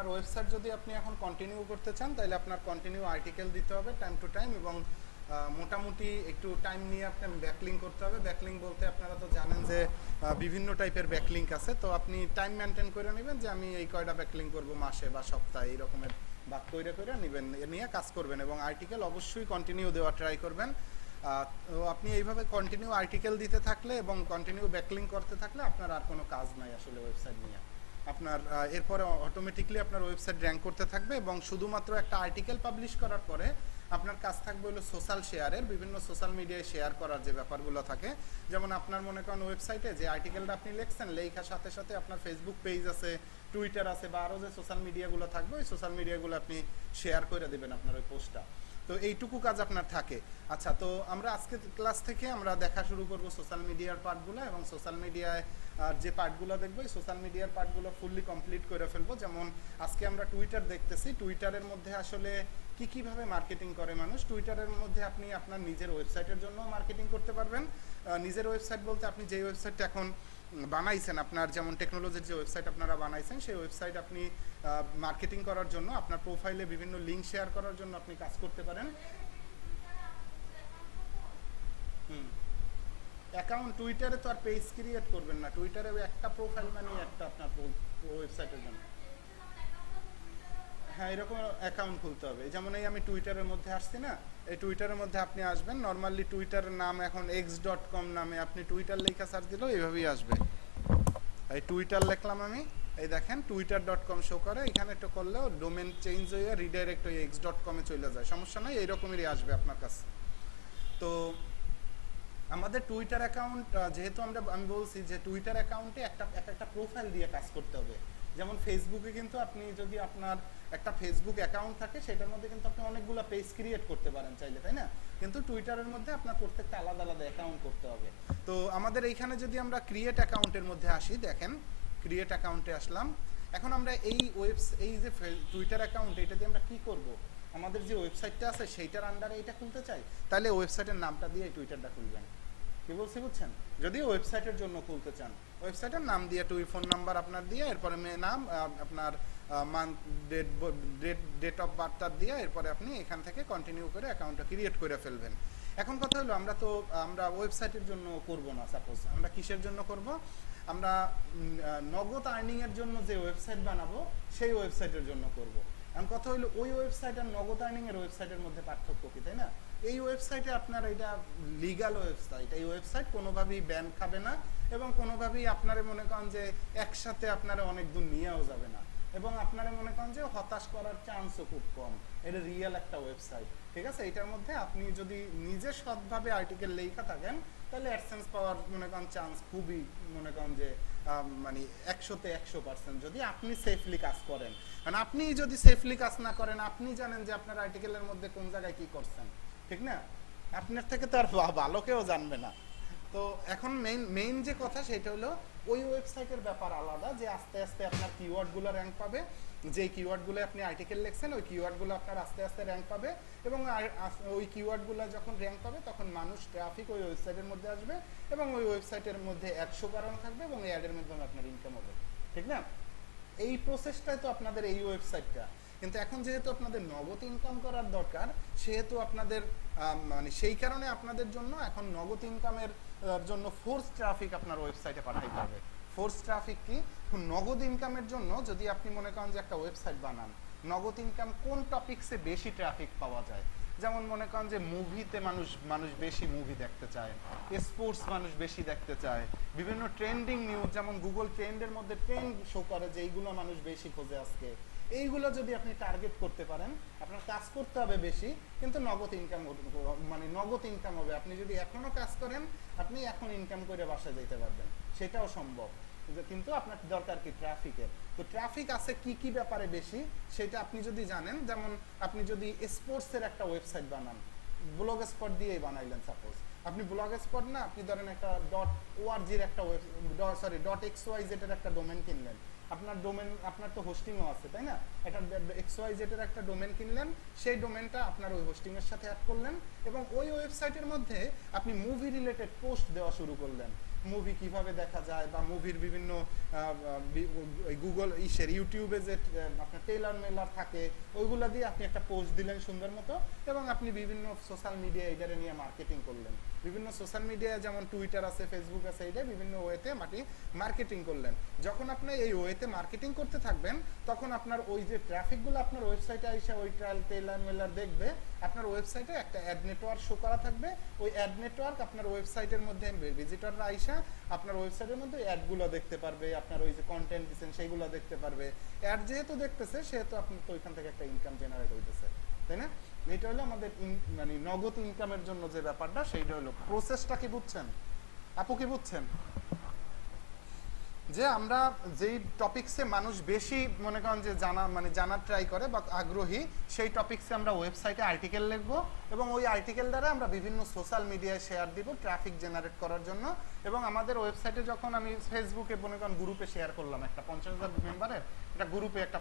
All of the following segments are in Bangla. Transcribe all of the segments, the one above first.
আপনার ওয়েবসাইট যদি আপনি এখন কন্টিনিউ করতে চান তাহলে আপনার কন্টিনিউ আর্টিকেল দিতে হবে টাইম টু টাইম, এবং মোটামুটি একটু টাইম নিয়ে আপনার ব্যাকলিং করতে হবে। ব্যাকলিং বলতে আপনারা তো জানেন যে বিভিন্ন টাইপের ব্যাকলিঙ্ক আছে, তো আপনি টাইম মেনটেন করে নেবেন যে আমি এই কয়টা ব্যাকলিং করব মাসে বা সপ্তাহে, এই রকমের ভাগ করে করে নেবেন, নিয়ে কাজ করবেন এবং আর্টিকেল অবশ্যই কন্টিনিউ দেওয়া ট্রাই করবেন। তো আপনি এইভাবে কন্টিনিউ আর্টিকেল দিতে থাকলে এবং কন্টিনিউ ব্যাকলিং করতে থাকলে আপনার আর কোনো কাজ নাই আসলে ওয়েবসাইট নিয়ে। আপনার এরপরে অটোমেটিকলি আপনার ওয়েবসাইট র্যাঙ্ক করতে থাকবে, এবং শুধুমাত্র একটা আর্টিকেল পাবলিশ করার পরে আপনার কাজ থাকবে হলো সোশ্যাল শেয়ারের, বিভিন্ন সোশ্যাল মিডিয়ায় শেয়ার করার যে ব্যাপারগুলো থাকে। যেমন আপনার মনে করেন ওয়েবসাইটে যে আর্টিকেলটা আপনি লিখছেন, লেখার সাথে সাথে আপনার ফেসবুক পেজ আছে, টুইটার আছে, বা আরও যে সোশ্যাল মিডিয়াগুলো থাকবে ওই সোশ্যাল মিডিয়াগুলো আপনি শেয়ার করে দেবেন আপনার ওই পোস্টটা। তো এইটুকু কাজ আপনার থাকে। আচ্ছা, তো আমরা আজকে ক্লাস থেকে আমরা দেখা শুরু করব সোশ্যাল মিডিয়ার পার্টগুলো, এবং সোশ্যাল মিডিয়ায় যে পার্টগুলো দেখবো এই সোশ্যাল মিডিয়ার পার্টগুলো ফুললি কমপ্লিট করে ফেলবো। যেমন আজকে আমরা টুইটার দেখতেছি, টুইটারের মধ্যে আসলে কীভাবে মার্কেটিং করে মানুষ। টুইটারের মধ্যে আপনি আপনার নিজের ওয়েবসাইটের জন্য মার্কেটিং করতে পারবেন। নিজের ওয়েবসাইট বলতে আপনি যে ওয়েবসাইটটা এখন বানাইছেন, আপনার যেমন টেকনোলজির যে ওয়েবসাইট আপনারা বানাইছেন, সেই ওয়েবসাইট আপনি মার্কেটিং করার জন্য, আপনার প্রোফাইলে বিভিন্ন লিঙ্ক শেয়ার করার জন্য আপনি কাজ করতে পারেন। অ্যাকাউন্ট টুইটারে তো আর পেজ ক্রিয়েট করবেন না, টুইটারে একটা প্রোফাইল মানে একটা আপনার ওয়েবসাইটের জন্য। হ্যাঁ, এরকম অ্যাকাউন্ট খুলতে হবে। যেমন এই আমি টুইটারের মধ্যে আসছি না, এই টুইটারের মধ্যে আপনি আসবেন, নর্মালি টুইটারের নাম এখন x.com নামে, আপনি টুইটার লেখা সার্চ দিলেও এইভাবেই আসবে। এই টুইটার লিখলাম আমি, এই দেখেন twitter.com শো করে, এখানে একটু করলেও ডোমেন চেঞ্জ হয়ে রিডাইরেক্ট হয়ে x.com এ চলে যায়, সমস্যা নাই, এইরকমই আসবে আপনার কাছে। তো আমাদের টুইটার অ্যাকাউন্ট যেহেতু আমি বলছি যে টুইটার অ্যাকাউন্টে একটা প্রোফাইল দিয়ে কাজ করতে হবে। যেমন ফেসবুকে কিন্তু আপনি যদি আপনার একটা ফেসবুক অ্যাকাউন্ট থাকে সেটার মধ্যে কিন্তু আপনি অনেকগুলো পেজ ক্রিয়েট করতে পারেন চাইলে, তাই না? কিন্তু টুইটারের মধ্যে আপনার প্রত্যেকটা আলাদা আলাদা অ্যাকাউন্ট করতে হবে। তো আমাদের এইখানে যদি আমরা ক্রিয়েট অ্যাকাউন্টের মধ্যে আসি, দেখেন ক্রিয়েট অ্যাকাউন্টে আসলাম। এখন আমরা এই যে টুইটার অ্যাকাউন্ট, এটা দিয়ে আমরা কি করব? আমাদের যে ওয়েবসাইটটা আছে সেইটার আন্ডারে এটা খুলতে চাই, তাহলে ওয়েবসাইটের নামটা দিয়ে টুইটারটা খুলবেন। কি বলছি বুঝছেন? যদি ওয়েবসাইটের জন্য খুলতে চান, ওয়েবসাইটের নাম দিয়ে ফোন নাম্বার আপনার দিয়ে, এরপরে নাম আপনার মান্থ ডেট অফ বার্থটা দিয়ে, এরপরে আপনি এখান থেকে কন্টিনিউ করে অ্যাকাউন্টটা ক্রিয়েট করে ফেলবেন। এখন কথা হলো আমরা ওয়েবসাইটের জন্য করব না, সাপোজ আমরা কিসের জন্য করব? আমরা নগদ আর্নিং এর জন্য যে ওয়েবসাইট বানাবো সেই ওয়েবসাইটের জন্য করব। এখন কথা হলো ওই ওয়েবসাইট আর নগদ আর্নিং এর ওয়েবসাইটের মধ্যে পার্থক্য কি, তাই না? এই ওয়েবসাইটে আপনার এটা লিগ্যাল ওয়েবসাইট, এই ওয়েবসাইট কোনোভাবেই ব্যান খাবে না, এবং কোনোভাবেই আপনারা মনে করেন যে একসাথে আপনারা অনেক দূর নিয়েও যাবে না, এবং আপনারা মনে করেন যে হতাশ করার চান্সও খুব কম। এটা রিয়েল একটা ওয়েবসাইট, ঠিক আছে? এটার মধ্যে আপনি যদি নিজে সৎভাবে আর্টিকেল লেখা থাকেন তাহলে অ্যাডসেন্স পাওয়ার মনে করেন চান্স খুবই মনে করেন যে মানে 100-তে 100%, যদি আপনি সেফলি কাজ করেন। মানে আপনি যদি সেফলি কাজ না করেন, আপনি জানেন যে আপনার আর্টিকেলের মধ্যে কোন জায়গায় কি করছেন, ঠিক না? আপনার থেকে তো আর ভালো কেউ জানবে না। তো এখন মেইন যে কথা সেটা হলো ওই ওয়েবসাইটের ব্যাপার আলাদা, যে আস্তে আস্তে আপনার কিওয়ার্ডগুলো র্যাঙ্ক পাবে, যে কিওয়ার্ডগুলো আপনি আর্টিকেল লিখছেন ওই কিওয়ার্ডগুলো আপনার আস্তে আস্তে র্যাঙ্ক পাবে, এবং ওই কিওয়ার্ডগুলো যখন র্যাঙ্ক পাবে তখন মানুষ ট্রাফিক ওই ওয়েবসাইটের মধ্যে আসবে, এবং ওই ওয়েবসাইটের মধ্যে অ্যাড শো করানো থাকবে, এবং এই অ্যাডের মাধ্যমে আপনার ইনকাম হবে, ঠিক না? এই প্রসেসটাই তো আপনাদের এই ওয়েবসাইটটা। কিন্তু এখন যেহেতু আপনাদের নগদ ইনকাম করার দরকার, সেহেতু আপনাদের মানে সেই কারণে আপনাদের জন্য এখন নগদ ইনকামের জন্য ফোর্স ট্রাফিক আপনার ওয়েবসাইটে পাঠাইতে হবে। ফোর্স ট্রাফিক কি? নগদ ইনকামের জন্য যদি আপনি মনে করেন যে একটা ওয়েবসাইট বানান, নগদ ইনকাম কোন টপিকসে বেশি ট্রাফিক পাওয়া যায়? যেমন মনে করেন যে মুভিতে মানুষ বেশি মুভি দেখতে চায়, স্পোর্টস মানুষ বেশি দেখতে চায়, বিভিন্ন ট্রেন্ডিং নিউজ যেমন গুগল ট্রেন্ডের মধ্যে ট্রেন্ড শো করে যে এইগুলো মানুষ বেশি খোঁজে আজকে, এইগুলো যদি আপনি টার্গেট করতে পারেন, আপনার কাজ করতে হবে বেশি, কিন্তু নগদ ইনকাম মানে নগদ ইনকাম হবে। আপনি যদি এখনো কাজ করেন, আপনি এখন ইনকাম করে বাসায় যেতে পারবেন, সেটাও সম্ভব। কিন্তু আপনার দরকার কি? ট্রাফিকের। তো ট্রাফিক আছে কি ব্যাপারে বেশি সেটা আপনি যদি জানেন, যেমন আপনি যদি স্পোর্টসের একটা ওয়েবসাইট বানান, ব্লগ স্পট দিয়েই বানাইলেন, সাপোজ আপনি ব্লগ স্পট না, আপনি ধরেন একটা .org এর একটা .xyz এর একটা ডোমেন কিনলেন, আপনার তো হোস্টিংও আছে, তাই না? একটা XYZ এর একটা ডোমেন কিনলেন, সেই ডোমেনটা আপনার ওই হোস্টিং এর সাথে অ্যাড করলেন, এবং ওই ওয়েবসাইটের মধ্যে আপনি মুভি রিলেটেড পোস্ট দেওয়া শুরু করলেন, মুভি কিভাবে দেখা যায় বা মুভির বিভিন্ন গুগল ইউটিউবে যে আপনার টেইলার মেলার থাকে ওইগুলা দিয়ে আপনি একটা পোস্ট দিলেন সুন্দর মতো এবং আপনি বিভিন্ন সোশ্যাল মিডিয়া এইটারে নিয়ে মার্কেটিং করলেন, বিভিন্ন সোশ্যাল মিডিয়া যেমন টুইটার আছে, ফেসবুক আছে, এইটা বিভিন্ন ওয়েতে মার্কেটিং করলেন। যখন আপনি এই ওয়েতে মার্কেটিং করতে থাকবেন তখন আপনার ওই যে ট্রাফিকগুলো আপনার ওয়েবসাইটে আইসা ওই টেইলার মেলার দেখবে, আপনার ওয়েবসাইটে একটা অ্যাড নেটওয়ার্ক শো করা থাকবে। ওই অ্যাড নেটওয়ার্ক আপনার ওয়েবসাইটের মধ্যে ভিজিটররা আইসা আপনার ওয়েবসাইটের মধ্যে অ্যাডগুলো দেখতে পারবে, আপনার ওই যে কন্টেন্ট দিচ্ছেন সেইগুলো দেখতে পারবে। অ্যাড যেহেতু দেখতেছে সেহেতু আপনার তো ওইখান থেকে একটা ইনকাম জেনারেট হইতেছে, তাই না? এটা হলো আমাদের মানে নগদ ইনকামের জন্য যে ব্যাপারটা সেইটা হলো। প্রসেসটা কি বুঝছেন আপু, কি বুঝছেন? যে আমরা যেই টপিকসে মানুষ বেশি মনে করেন যে জানার ট্রাই করে বা আগ্রহী, সেই টপিকসে আমরা ওয়েবসাইটে আর্টিকেল লিখবো এবং ওই আর্টিকেল দ্বারা আমরা বিভিন্ন সোশ্যাল মিডিয়ায় শেয়ার দিব ট্রাফিক জেনারেট করার জন্য। এবং আমাদের ওয়েবসাইটে যখন আমি ফেসবুকে মনে করেন গ্রুপে শেয়ার করলাম, একটা 50,000 মেম্বারের একটা গ্রুপে একটা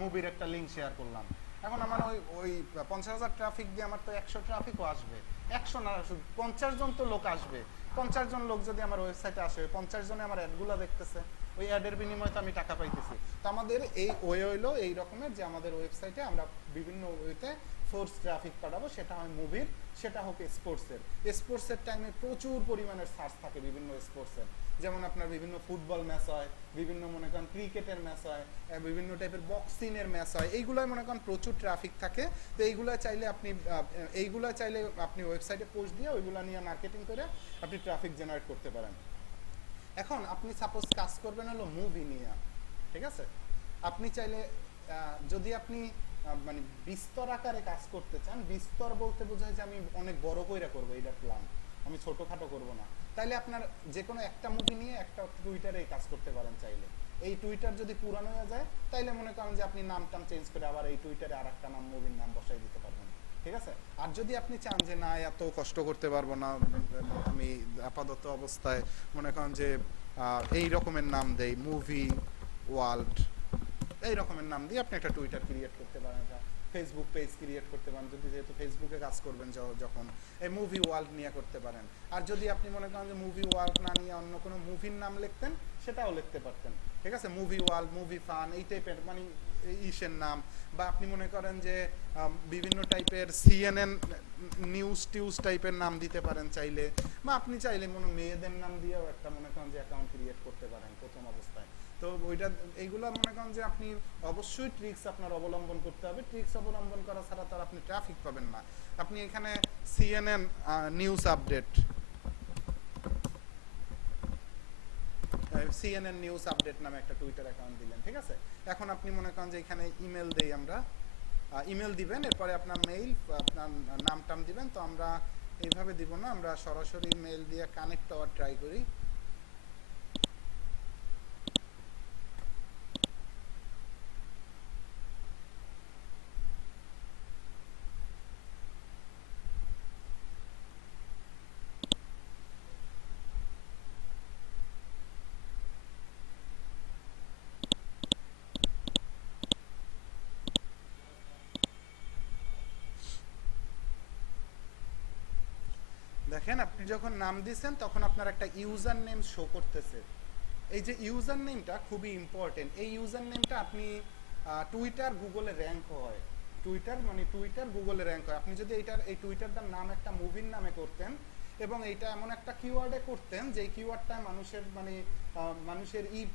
মুভির একটা লিঙ্ক শেয়ার করলাম, এখন আমার ওই 50,000 ট্রাফিক দিয়ে আমার তো 100 ট্রাফিকও আসবে, 100 না 50 জন তো লোক আসবে। 50 জন লোক যদি আমার ওয়েবসাইটে আসে, 50 জনে আমার অ্যাডগুলো দেখতেছে, ওই অ্যাডের বিনিময়ে তো আমি টাকা পাইতেছি। তো আমাদের এই ওয়ে হইলো এই রকমের যে আমাদের ওয়েবসাইটে আমরা বিভিন্ন ওয়েতে ফোর্স ট্রাফিক পাঠাবো, সেটা হয় মুভির, সেটা হোক স্পোর্টসের। স্পোর্টসের টাইমে প্রচুর পরিমাণের সার্চ থাকে বিভিন্ন স্পোর্টসের, যেমন আপনার বিভিন্ন ফুটবল ম্যাচ হয়, বিভিন্ন মনে করেন ক্রিকেটের ম্যাচ হয়, বিভিন্ন টাইপের বক্সিংয়ের ম্যাচ হয়, এইগুলোয় মনে করেন প্রচুর ট্রাফিক থাকে। তো এইগুলো চাইলে আপনি ওয়েবসাইটে পোস্ট দিয়ে ওইগুলো নিয়ে মার্কেটিং করে আপনি ট্রাফিক জেনারেট করতে পারেন। এখন আপনি সাপোজ কাজ করবেন হলো মুভি নিয়ে, ঠিক আছে? আপনি চাইলে যদি আপনি মানে বিস্তর আকারে কাজ করতে চান, বিস্তর বলতে বোঝায় যে আমি অনেক বড় কইরা করবো, এটা প্ল্যান, আমি ছোটখাটো করব না, তাইলে আপনার যে কোনো একটা মুভি নিয়ে একটা টুইটারে কাজ করতে পারেন চাইলে। এই টুইটার যদি পুরানো হয়ে যায় তাইলে মনে করেন যে আপনি নামটাম চেঞ্জ করে আবার এই টুইটারে আর একটা নাম, মুভির নাম বসাই দিতে পারবেন, ঠিক আছে? আর যদি আপনি চান যে না এত কষ্ট করতে পারবো না, আমি আপাতত অবস্থায় মনে করেন যে এই রকমের নাম দেই, মুভি ওয়ার্ল্ড, এই রকমের নাম দিয়ে আপনি একটা টুইটার ক্রিয়েট করতে পারেন, ফেসবুক পেজ ক্রিয়েট করতে পারেন, যদি যেহেতু ফেসবুকে কাজ করবেন যখন এই মুভি ওয়ার্ল্ড নিয়ে করতে পারেন। আর যদি আপনি মনে করেন যে মুভি ওয়ার্ল্ড না নিয়ে অন্য কোনো মুভির নাম লিখতেন, সেটাও লিখতে পারতেন, ঠিক আছে? মুভি ওয়ার্ল্ড, মুভি ফান, এই টাইপের মানে ইসের নাম। বা আপনি মনে করেন যে বিভিন্ন টাইপের CNN নিউজ টিউজ টাইপের নাম দিতে পারেন চাইলে, বা আপনি চাইলে মেয়েদের নাম দিয়েও একটা মনে করেন যে অ্যাকাউন্ট ক্রিয়েট করতে পারেন প্রথম অবস্থায়। তো এইগুলো মনে করেন যে আপনি অবশ্যই ট্রিক্স আপনার অবলম্বন করতে হবে, ট্রিক্স অবলম্বন করা ছাড়া তো আপনি ট্রাফিক পাবেন না। আপনি এখানে CNN news update, CNN news update নামে একটা টুইটার অ্যাকাউন্ট দিলেন, ঠিক আছে? এখন আপনি মনে করেন যে এখানে ইমেল দেই আমরা, ইমেল দিবেন, এরপরে আপনার মেইল, আপনার নাম টাম দিবেন। তো আমরা এইভাবে দিব না, আমরা সরাসরি মেইল দিয়ে কানেক্ট হওয়ার ট্রাই করি। দেখেন আপনি যখন নাম দিচ্ছেন তখন আপনার একটা ইউজার নেম শো করতেছে। এই যে ইউজার নেমটা খুবই ইম্পর্টেন্ট। এই ইউজার নেমটা আপনি টুইটার গুগলে র্যাঙ্ক হয়, টুইটার গুগলে র্যাঙ্ক হয়। আপনি যদি এই টুইটারটার নাম একটা মুভির নামে করতেন এবং এইটা এমন একটা কিওয়ার্ডে করতেন যে কিওয়ার্ডটা মানুষের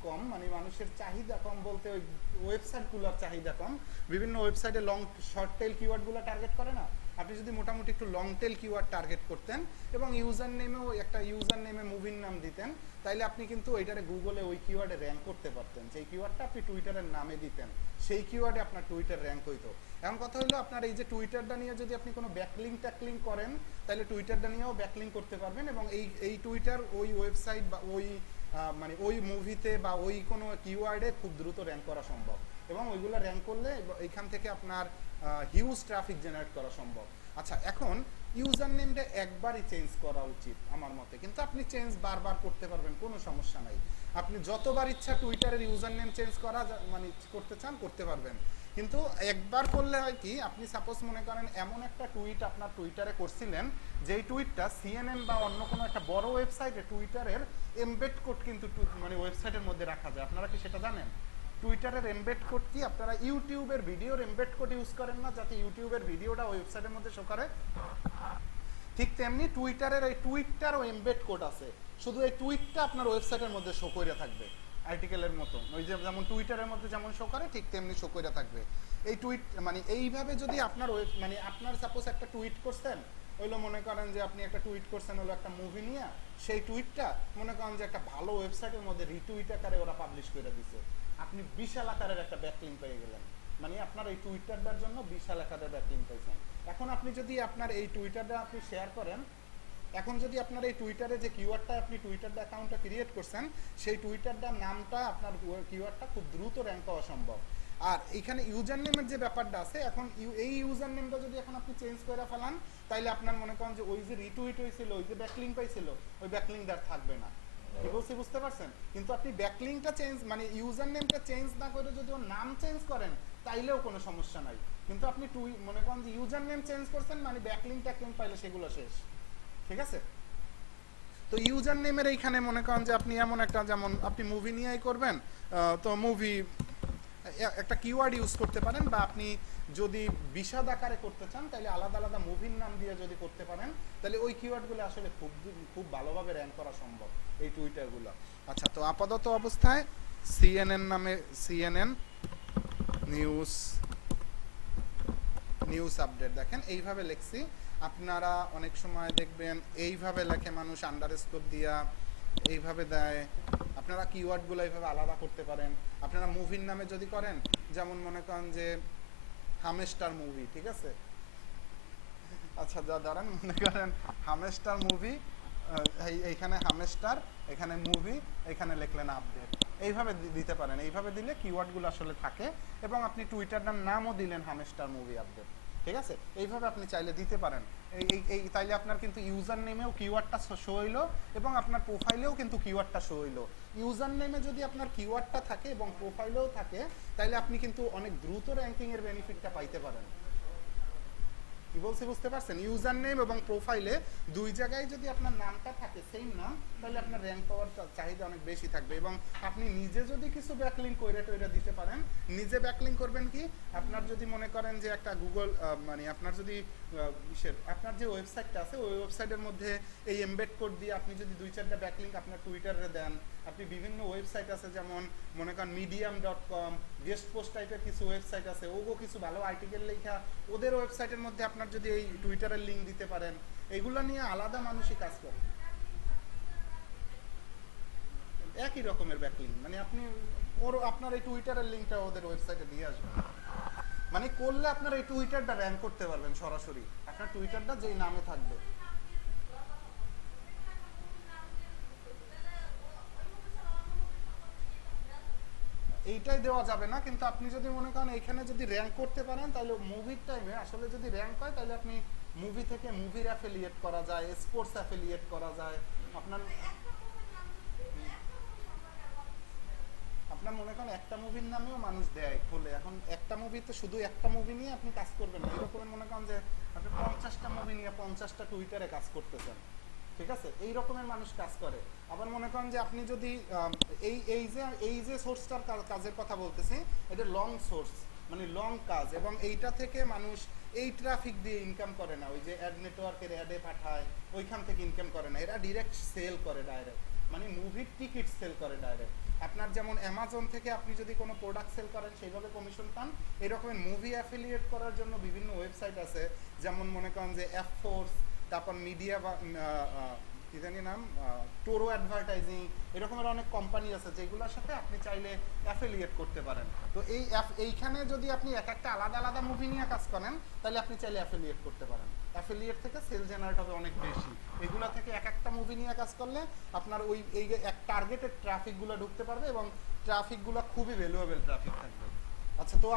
কম, মানে মানুষের চাহিদা কম, বলতে ওই ওয়েবসাইটগুলোর চাহিদা কম। বিভিন্ন ওয়েবসাইটে শর্ট টেল কিওয়ার্ডগুলো টার্গেট করে না, আপনি যদি মোটামুটি একটু লং টেল কিওয়ার্ড টার্গেট করতেন এবং ইউজার নেমে মুভির নাম দিতেন, তাইলে আপনি কিন্তু ওইটারে গুগলে ওই কিওয়ার্ডে র্যাঙ্ক করতে পারতেন। যেই কিওয়ার্ডটা আপনি টুইটারের নামে দিতেন সেই কিওয়ার্ডে আপনার টুইটার র্যাঙ্ক হইতো। এখন কথা হলো আপনার এই যে টুইটারটা নিয়ে যদি আপনি কোনো ব্যাকলিং করেন তাহলে টুইটারটা নিয়েও ব্যাকলিং করতে পারবেন এবং এই টুইটার ওই ওয়েবসাইট বা ওই মুভিতে বা ওই কোনো কিওয়ার্ডে খুব দ্রুত র্যাঙ্ক করা সম্ভব এবং ওইগুলো র্যাঙ্ক করলে এইখান থেকে আপনার হিউজ ট্রাফিক জেনারেট করা সম্ভব। আচ্ছা, এখন ইউজার নেমটা একবারই চেঞ্জ করা উচিত আমার মতে, কিন্তু আপনি চেঞ্জ বারবার করতে পারবেন, কোনো সমস্যা নাই। আপনি যতবার ইচ্ছা টুইটারের ইউজার নেম চেঞ্জ করা মানে করতে চান করতে পারবেন। কিন্তু একবার করলে হয় কি, আপনি সাপোজ মনে করেন এমন একটা টুইট আপনার টুইটারে করছিলেন, যেই টুইটটা সিএনএন বা অন্য কোনো একটা বড় ওয়েবসাইটে টুইটারের এমবেড কোড কিন্তু মানে ওয়েবসাইটের মধ্যে রাখা যায়। আপনারা কি সেটা জানেন? টুইটারের এমবেড কোড কি, আপনারা ইউটিউবের ভিডিওর এমবেড কোড ইউজ করেন না, যাতে ইউটিউবের ভিডিওটা ওয়েবসাইটের মধ্যে শো করে? ঠিক তেমনি টুইটারের এই টুইটটারও এমবেড কোড আছে, শুধু এই টুইটটা আপনার ওয়েবসাইটের মধ্যে শো করে থাকবে আর্টিকেলের মতো। ওই যে যেমন টুইটারের মধ্যে যেমন শো করে ঠিক তেমনি শো করে থাকবে এই টুইট। মানে এইভাবে যদি আপনার মানে আপনার সাপোজ একটা টুইট করছেন, হইলো মনে করেন যে আপনি একটা টুইট করছেন হলো একটা মুভি নিয়ে, সেই টুইটটা মনে করেন যে একটা ভালো ওয়েবসাইটের মধ্যে রিটুইট আকারে ওরা পাবলিশ করে দিছে, আপনি বিশাল আকারের একটা ব্যাকলিঙ্ক পেয়ে গেলেন। মানে আপনার এই টুইটারটার জন্য বিশাল আকারের ব্যাকলিঙ্ক পাইছেন। এখন আপনি যদি আপনার এই টুইটারটা আপনি শেয়ার করেন, এখন যদি আপনার এই টুইটারে যে কিওয়ার্ডটা আপনি টুইটার অ্যাকাউন্টটা ক্রিয়েট করছেন, সেই টুইটারটার নামটা আপনার কিওয়ার্ডটা খুব দ্রুত র্যাঙ্ক হওয়া সম্ভব। আর এখানে ইউজার নেমের যে ব্যাপারটা আছে, এখন এই ইউজার নেমটা যদি এখন আপনি চেঞ্জ করে ফেলান, তাইলে আপনার মনে করেন যে ওই যে রিটুইট হয়েছিল, ওই যে ব্যাকলিঙ্ক পাইছিল, ওই ব্যাকলিঙ্ক আর থাকবে না। কি বলছি বুঝতে পারছেন? কিন্তু আপনি ব্যাকলিঙ্কটা চেঞ্জ মানে ইউজার নেমটা চেঞ্জ না করে যদি ওর নাম চেঞ্জ করেন, তাইলেও কোনো সমস্যা নাই। কিন্তু আপনি মনে করেন যে ইউজার নেম চেঞ্জ করছেন, মানে ব্যাকলিঙ্ক ট্যাকলিঙ্ক পাইলে সেগুলো শেষ। ঠিক আছে? তো ইউজার নেমের এইখানে মনে করেন যে আপনি এমন একটা, যেমন আপনি মুভি নিয়েই করবেন, তো মুভি একটা কিওয়ার্ড ইউজ করতে পারেন, বা আপনি যদি বিশদ আকারে করতে চান তাহলে আলাদা আলাদা মুভির নাম দিয়ে যদি করতে পারেন, তাহলে ওই কিওয়ার্ডগুলো আসলে খুব খুব ভালোভাবে র্যাঙ্ক করা সম্ভব এই টুইটারগুলো। আচ্ছা, তো আপাতত অবস্থায় সিএনএন নামে, সিএনএন নিউজ আপডেট দেখেন এইভাবে লিখছি। আপনারা অনেক সময় দেখবেন এইভাবে লেখে মানুষ আন্ডারস্কোর দিয়া, এইভাবে দেয়। আপনারা কিওয়ার্ডগুলো এইভাবে আলাদা করতে পারেন। আপনারা মুভির নামে যদি করেন, যেমন মনে করেন যে হামেস্টার মুভি, ঠিক আছে? আচ্ছা, যা ধরেন মনে করেন হামেস্টার মুভি, এইখানে হামেস্টার, এখানে মুভি, এখানে লিখলেন আপডেট, এইভাবে দিতে পারেন। এইভাবে দিলে কিওয়ার্ডগুলো আসলে থাকে, এবং আপনি টুইটারটার নামও দিলেন হামেস্টার মুভি আপডেট। ঠিক আছে? এইভাবে আপনি চাইলে দিতে পারেন। এই তাইলে আপনার কিন্তু ইউজার নেমেও কিওয়ার্ডটা শো হইলো, এবং আপনার প্রোফাইলেও কিন্তু কিওয়ার্ডটা শো হইলো। ইউজার নেমে যদি আপনার কিওয়ার্ডটা থাকে এবং প্রোফাইলেও থাকে, তাইলে আপনি কিন্তু অনেক দ্রুত র্যাঙ্কিং এর বেনিফিটটা পাইতে পারেন। কি বলছি বুঝতে পারছেন? ইউজার নেম এবং প্রোফাইলে দুই জায়গায় যদি আপনার নামটা থাকে সেম নাম, তাহলে আপনার র্যাঙ্ক পাওয়ার চাহিদা অনেক বেশি থাকবে। এবং আপনি নিজে যদি কিছু ব্যাকলিঙ্ক কইরা টইরা দিতে পারেন, নিজে ব্যাকলিঙ্ক করবেন কি, আপনার যদি মনে করেন যে একটা গুগল মানে আপনার যদি আপনার যে ওয়েবসাইটটা আছে, ওই ওয়েবসাইটের মধ্যে এই এমবেড কোড দিয়ে আপনি যদি দুই চারটা ব্যাকলিঙ্ক আপনার টুইটারে দেন, আপনি বিভিন্ন ওয়েবসাইট আছে যেমন মনে করেন medium.com, গেস্ট পোস্ট টাইপের কিছু ওয়েবসাইট আছে, ওগো কিছু ভালো আর্টিকেল লেখা, ওদের ওয়েবসাইটের মধ্যে আপনার যদি এই টুইটারের লিঙ্ক দিতে পারেন, এগুলো নিয়ে আলাদা মানুষই কাজ করে। একই রকমের ব্যাকলিঙ্ক, মানে আপনি আপনার এই টুইটারের লিঙ্কটা ওদের ওয়েবসাইটে দিয়ে আসবেন, মানে করলে আপনার এই টুইটারটা র্যাঙ্ক করতে পারবেন সরাসরি, আপনার টুইটারটা যেই নামে থাকবে। এইটাই দেওয়া যাবে না, কিন্তু আপনি যদি মনে করেন এখানে যদি র্যাঙ্ক করতে পারেন, তাহলে মুভির টাইমে আসলে যদি র্যাঙ্ক হয়, তাহলে আপনি মুভি থেকে মুভির অ্যাফিলিয়েট করা যায়, স্পোর্টস অ্যাফিলিয়েট করা যায়। আপনার আপনার মনে করেন একটা মুভির নামেও মানুষ দেয় খোলে। এখন একটা মুভিতে শুধু একটা মুভি নিয়ে আপনি কাজ করবেন না, এরকম মনে করেন যে আপনি 50টা মুভি নিয়ে 50টা টুইটারে কাজ করতেছেন। ঠিক আছে? এই রকমের মানুষ কাজ করে। আবার মনে করেন যে আপনি যদি এই যে সোর্সটার কাজের কথা বলতেছি, এটা লং সোর্স, মানে লং কাজ, এবং এইটা থেকে মানুষ এই ট্রাফিক দিয়ে ইনকাম করে না, ওই যে অ্যাড নেটওয়ার্কের অ্যাডে পাঠায় ওইখান থেকে ইনকাম করে না, এরা ডিরেক্ট সেল করে ডাইরেক্ট, মানে মুভির টিকিট সেল করে ডাইরেক্ট। আপনার যেমন অ্যামাজন থেকে আপনি যদি কোনো প্রোডাক্ট সেল করেন সেইভাবে কমিশন পান, এই রকমের মুভি অ্যাফিলিয়েট করার জন্য বিভিন্ন ওয়েবসাইট আছে, যেমন মনে করেন যে অ্যাপফোর্স, তারপর মিডিয়া বা কি জানি নাম, টোরো অ্যাডভার্টাইজিং, এরকমের অনেক কোম্পানি আছে যেগুলোর সাথে আপনি চাইলে অ্যাফিলিয়েট করতে পারেন। তো এইখানে যদি আপনি এক একটা আলাদা আলাদা মুভি নিয়ে কাজ করেন, তাহলে আপনি চাইলে অ্যাফিলিয়েট করতে পারেন। অ্যাফিলিয়েট থেকে সেল জেনারেট হবে অনেক বেশি। এগুলো থেকে এক একটা মুভি নিয়ে কাজ করলে আপনার ওই এই এক টার্গেটেড ট্রাফিকগুলো ঢুকতে পারবে, এবং ট্রাফিকগুলো খুবই ভ্যালুয়েবল ট্রাফিক থাকবে। আচ্ছা, তো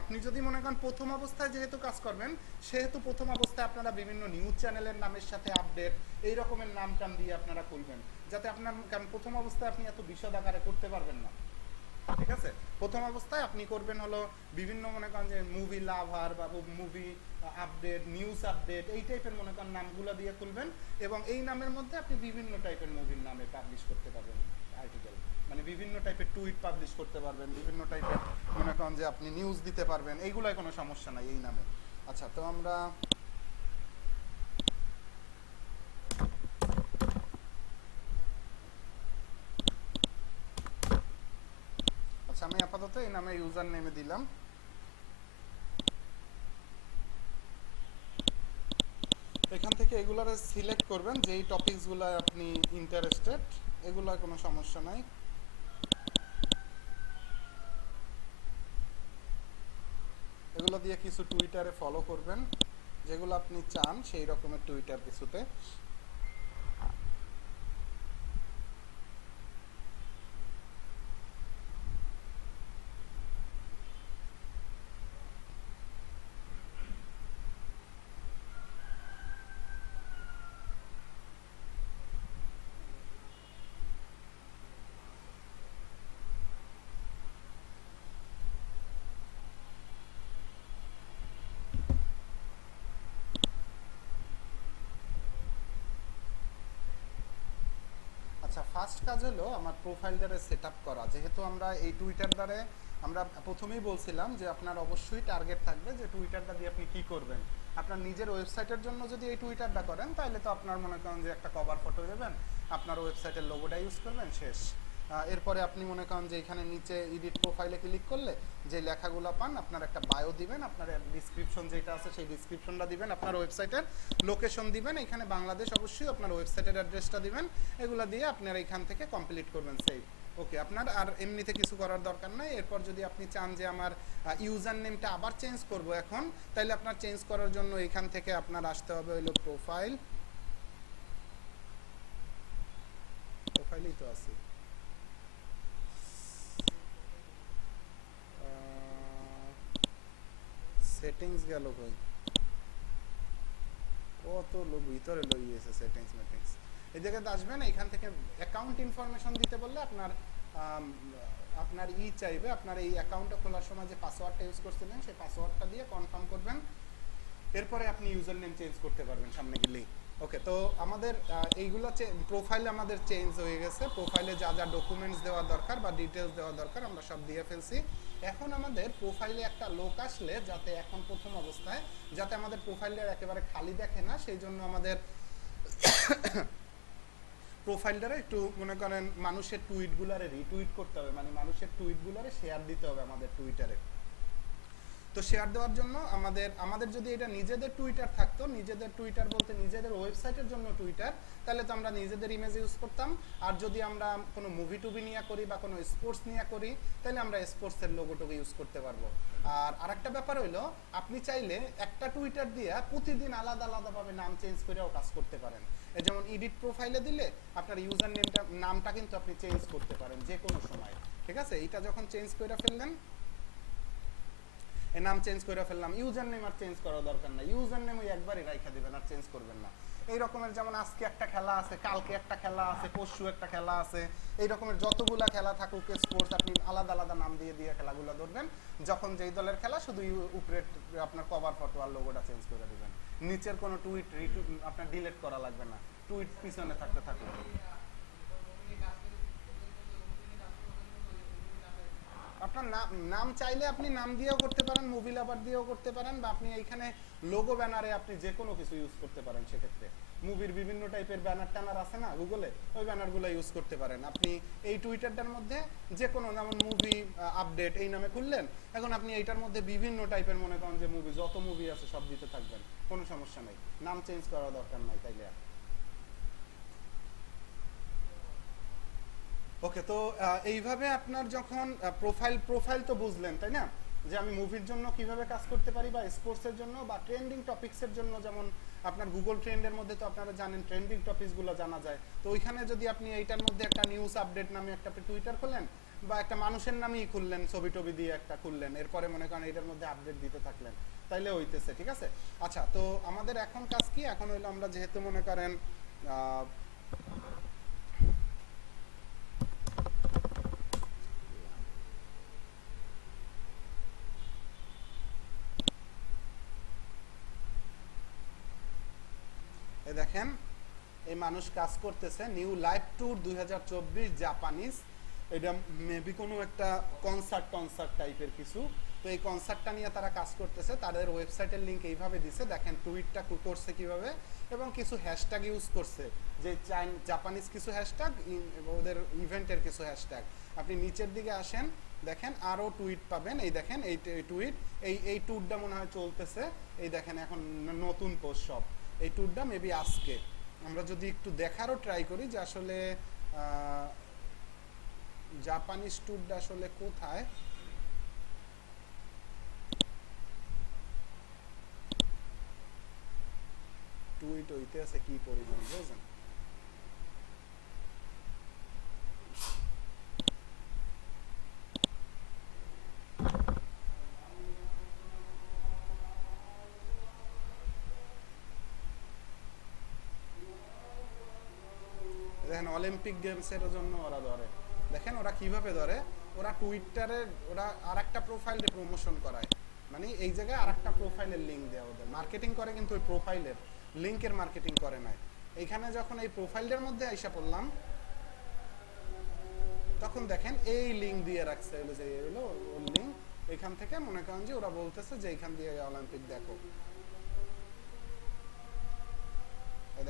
আপনি যদি মনে করেন প্রথম অবস্থায় যেহেতু কাজ করবেন, সেহেতু প্রথম অবস্থায় আপনারা বিভিন্ন নিউজ চ্যানেলের নামের সাথে আপডেট এই রকমের নাম টাম দিয়ে আপনারা খুলবেন, যাতে আপনার, কারণ প্রথম অবস্থায় আপনি এত বিশদ আকারে করতে পারবেন না, ঠিক আছে? প্রথম অবস্থায় আপনি করবেন হলো বিভিন্ন মনে করেন যে মুভি লাভার বা মুভি আপডেট, নিউজ আপডেট, এই টাইপের মনে করেন নামগুলো দিয়ে খুলবেন, এবং এই নামের মধ্যে আপনি বিভিন্ন টাইপের মুভির নামে পাবলিশ করতে পারবেন আর্টিকেল, মানে বিভিন্ন টাইপের টুইট পাবলিশ করতে পারবেন, বিভিন্ন টাইপের মনে করেন যে আপনি নিউজ দিতে পারবেন, এইগুলোয় কোনো সমস্যা নাই এই নামে। আচ্ছা, তো আমরা আমি আপাতত এই নামে ইউজার নেমে দিলাম। এখান থেকে এগুলার সিলেক্ট করবেন যেই টপিকসগুলো আপনি ইন্টারেস্টেড, এগুলোর কোনো সমস্যা নাই। এগুলো দিয়ে কিছু টুইটারে ফলো করবেন, যেগুলো আপনি চান সেই রকমের টুইটার কিছুতে। আচ্ছা, ফার্স্ট কাজ হলো আমার প্রোফাইল দ্বারা সেট আপ করা। যেহেতু আমরা এই টুইটার দ্বারা, আমরা প্রথমেই বলছিলাম যে আপনার অবশ্যই টার্গেট থাকবে যে টুইটারটা দিয়ে আপনি কি করবেন। আপনার নিজের ওয়েবসাইটের জন্য যদি এই টুইটারটা করেন, তাহলে তো আপনার মনে করেন যে একটা কভার ফটো দেবেন, আপনার ওয়েবসাইটের লোগোটা ইউজ করবেন, শেষ। এরপরে আপনি মনে করেন যে এখানে নিচে এডিট প্রোফাইলে ক্লিক করলে যে লেখাগুলো পান, আপনার একটা বায়ো দিবেন, আপনার ডিসক্রিপশন যেটা আছে সেই ডিসক্রিপশনটা দিবেন, আপনার ওয়েবসাইটের লোকেশন দিবেন, এখানে বাংলাদেশ অবশ্যই, আপনার ওয়েবসাইটের অ্যাড্রেসটা দিবেন, এগুলো দিয়ে আপনারা এখান থেকে কমপ্লিট করবেন, সেভ। ওকে, আপনার আর এমনিতে কিছু করার দরকার নাই। এরপর যদি আপনি চান যে আমার ইউজার নেমটা আবার চেঞ্জ করব এখন, তাহলে আপনার চেঞ্জ করার জন্য এখান থেকে আপনার আসতে হবে হলো প্রোফাইলই তো আছে, সেটিংস গেল কই, কত লোক ভিতরে লই গেছে সেটিংস। এই জায়গাতে আসবেন, এখান থেকে অ্যাকাউন্ট ইনফরমেশন দিতে বললে আপনার চাইবে, আপনার এই অ্যাকাউন্টটা খোলার সময় যে পাসওয়ার্ডটা ইউজ করছিলেন সেই পাসওয়ার্ডটা দিয়ে কনফার্ম করবেন, এরপরে আপনি ইউজার নেম চেঞ্জ করতে পারবেন সামনে গেলেই। ওকে, তো আমাদের এইগুলো প্রোফাইলে আমাদের চেঞ্জ হয়ে গেছে। প্রোফাইলে যা যা ডকুমেন্টস দেওয়া দরকার বা ডিটেলস দেওয়া দরকার আমরা সব দিয়ে ফেলছি। এখন আমাদের প্রোফাইলে একটা লোক আসলে যাতে এখন প্রথম অবস্থায় যাতে আমাদের প্রোফাইলটা একেবারে খালি দেখে না, সেই জন্য আমাদের প্রোফাইলটারে একটু মনে করেন মানুষের টুইটগুলারে রিটুইট করতে হবে, মানে মানুষের টুইটগুলারে শেয়ার দিতে হবে আমাদের টুইটারে। তো শেয়ার দেওয়ার জন্য আমাদের যদি এটা নিজেদের টুইটার থাকতো, নিজেদের টুইটার বলতে নিজেদের ওয়েবসাইটের জন্য টুইটার, তাহলে তো আমরা নিজেদের ইমেজ ইউজ করতাম। আর যদি আমরা কোনো মুভি টুভি নিয়ে করি বা কোনো স্পোর্টস নিয়ে করি, তাহলে আমরা স্পোর্টসের লোগোটুকু ইউজ করতে পারবো। আর আরেকটা ব্যাপার হইলো, আপনি চাইলে একটা টুইটার দিয়ে প্রতিদিন আলাদা আলাদাভাবে নাম চেঞ্জ করেও কাজ করতে পারেন। যেমন এডিট প্রোফাইলে দিলে আপনার ইউজার নামটা কিন্তু আপনি চেঞ্জ করতে পারেন যে কোনো সময়, ঠিক আছে? এইটা যখন চেঞ্জ করে ফেললেন, নাম চেঞ্জ করে ফেললাম, ইউজার নেম আর চেঞ্জ করার দরকার নাই, ইউজার নেম ওই একবারই রাইখা দিবেন, আর চেঞ্জ করবেন না। এই রকমের যেমন আজকে একটা খেলা আছে, কালকে একটা খেলা আছে, পরশু একটা খেলা আছে, এই রকমের যতগুলা খেলা থাকুক স্পোর্টস, আপনি আলাদা আলাদা নাম দিয়ে দিয়ে খেলাগুলো ধরবেন। যখন যেই দলের খেলা শুধু উপরে আপনার কভার ফটো আর লোগোটা চেঞ্জ করে দিবেন, নিচের কোনো টুইট আপনার ডিলিট করা লাগবে না, টুইট পিছনে থাকতে থাকুক। আপনার নাম চাইলে আপনি নাম দিয়েও করতে পারেন, মুভি লাভার দিয়েও করতে পারেন, বা আপনি এইখানে লোগো ব্যানারে আপনি যে কোনো কিছু ইউজ করতে পারেন। সেক্ষেত্রে মুভির বিভিন্ন টাইপের ব্যানার ট্যানার আছে না গুগলে, ওই ব্যানারগুলো ইউজ করতে পারেন। আপনি এই টুইটারটার মধ্যে যে কোনো, যেমন মুভি আপডেট এই নামে খুললেন, এখন আপনি এইটার মধ্যে বিভিন্ন টাইপের মনে করেন যে মুভি, যত মুভি আছে সব দিতে থাকবেন, কোনো সমস্যা নেই, নাম চেঞ্জ করার দরকার নাই তাইলে। ওকে, তো এইভাবে আপনার যখন প্রোফাইল তো বুঝলেন তাই না, যে আমি মুভির জন্য কিভাবে কাজ করতে পারি, বা স্পোর্টসের জন্য, বা ট্রেন্ডিং টপিকসের জন্য, যেমন আপনার গুগল ট্রেন্ডের মধ্যে তো আপনারা জানেন ট্রেন্ডিং টপিকসগুলো জানা যায়। তো ওইখানে যদি আপনি এইটার মধ্যে একটা নিউজ আপডেট নামে একটা টুইটার খোলেন, বা একটা মানুষের নামই খুললেন, ছবি টবি দিয়ে একটা খুললেন, এরপরে মনে করেন এটার মধ্যে আপডেট দিতে থাকলেন, তাইলে হইতেছে। ঠিক আছে? আচ্ছা, তো আমাদের এখন কাজ কি? এখন হইলো আমরা যেহেতু মনে করেন দেখেন এই মানুষ কাজ করতেছে নিউ লাইভ ট্যুর 2024 জাপানিজ, এটা মেবি কোনো একটা কনসার্ট টাইপের কিছু। তো এই কনসার্টটা নিয়ে তারা কাজ করতেছে, তাদের ওয়েবসাইটের লিংক এইভাবে দিছে, দেখেন টুইটটা করছে কিভাবে, এবং কিছু হ্যাশট্যাগ ইউজ করছে, যে জাপানিজ কিছু হ্যাশট্যাগ, ওদের ইভেন্টের কিছু হ্যাশট্যাগ। আপনি নিচের দিকে আসেন, দেখেন আরও টুইট পাবেন, এই দেখেন এই টুইট, এই ট্যুরটা মনে হয় চলতেছে, এই দেখেন এখন নতুন পোস্ট সব। এই ট্যুরটা মেবি আজকে আমরা যদি একটু দেখারও ট্রাই করি যে আসলে জাপানিজ ট্যুরটা আসলে কোথায়। টুইট হইতে আছে কি পরিমাণ, বুঝছেন? দেখেন অলিম্পিক গেমসের জন্য ওরা ধরে, দেখেন ওরা কিভাবে ধরে, ওরা টুইটারের ওরা আর একটা প্রোফাইলে প্রমোশন করায়, মানে এই জায়গায় আর একটা প্রোফাইলের লিঙ্ক দেওয়া, ওদের মার্কেটিং করে, কিন্তু ওই প্রোফাইলের লিঙ্কের মার্কেটিং করে নাই। এইখানে যখন এই প্রোফাইলের মধ্যে আইসা পড়লাম, তখন দেখেন এই লিঙ্ক দিয়ে রাখছে, হলো যে হলো ওর লিঙ্ক, এখান থেকে মনে করেন যে ওরা বলতেছে যে এখান দিয়ে অলিম্পিক দেখো,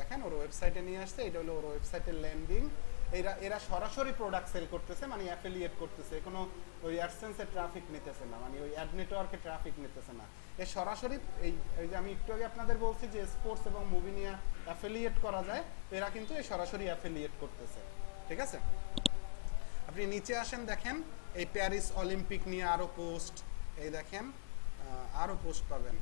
দেখেন ওর ওয়েবসাইটে নিয়ে আসছে, এটা হলো ওর ওয়েবসাইটের ল্যান্ডিং। এরা সরাসরি প্রোডাক্ট সেল করতেছে, মানে অ্যাফিলিয়েট করতেছে, কোনো ওই অ্যাডসেন্সের ট্রাফিক নিতেছে না, মানে ওই অ্যাড নেটওয়ার্কে ট্রাফিক নিতেছে না, এ সরাসরি এই যে আমি একটু আগে আপনাদের বলছি যে স্পোর্টস এবং মুভি নিয়ে অ্যাফিলিয়েট করা যায়, তো এরা কিন্তু এই সরাসরি অ্যাফিলিয়েট করতেছে। ঠিক আছে? আপনি নিচে আসেন, দেখেন এই প্যারিস অলিম্পিক নিয়ে আরো পোস্ট, এই দেখেন আরো পোস্ট পাবেন।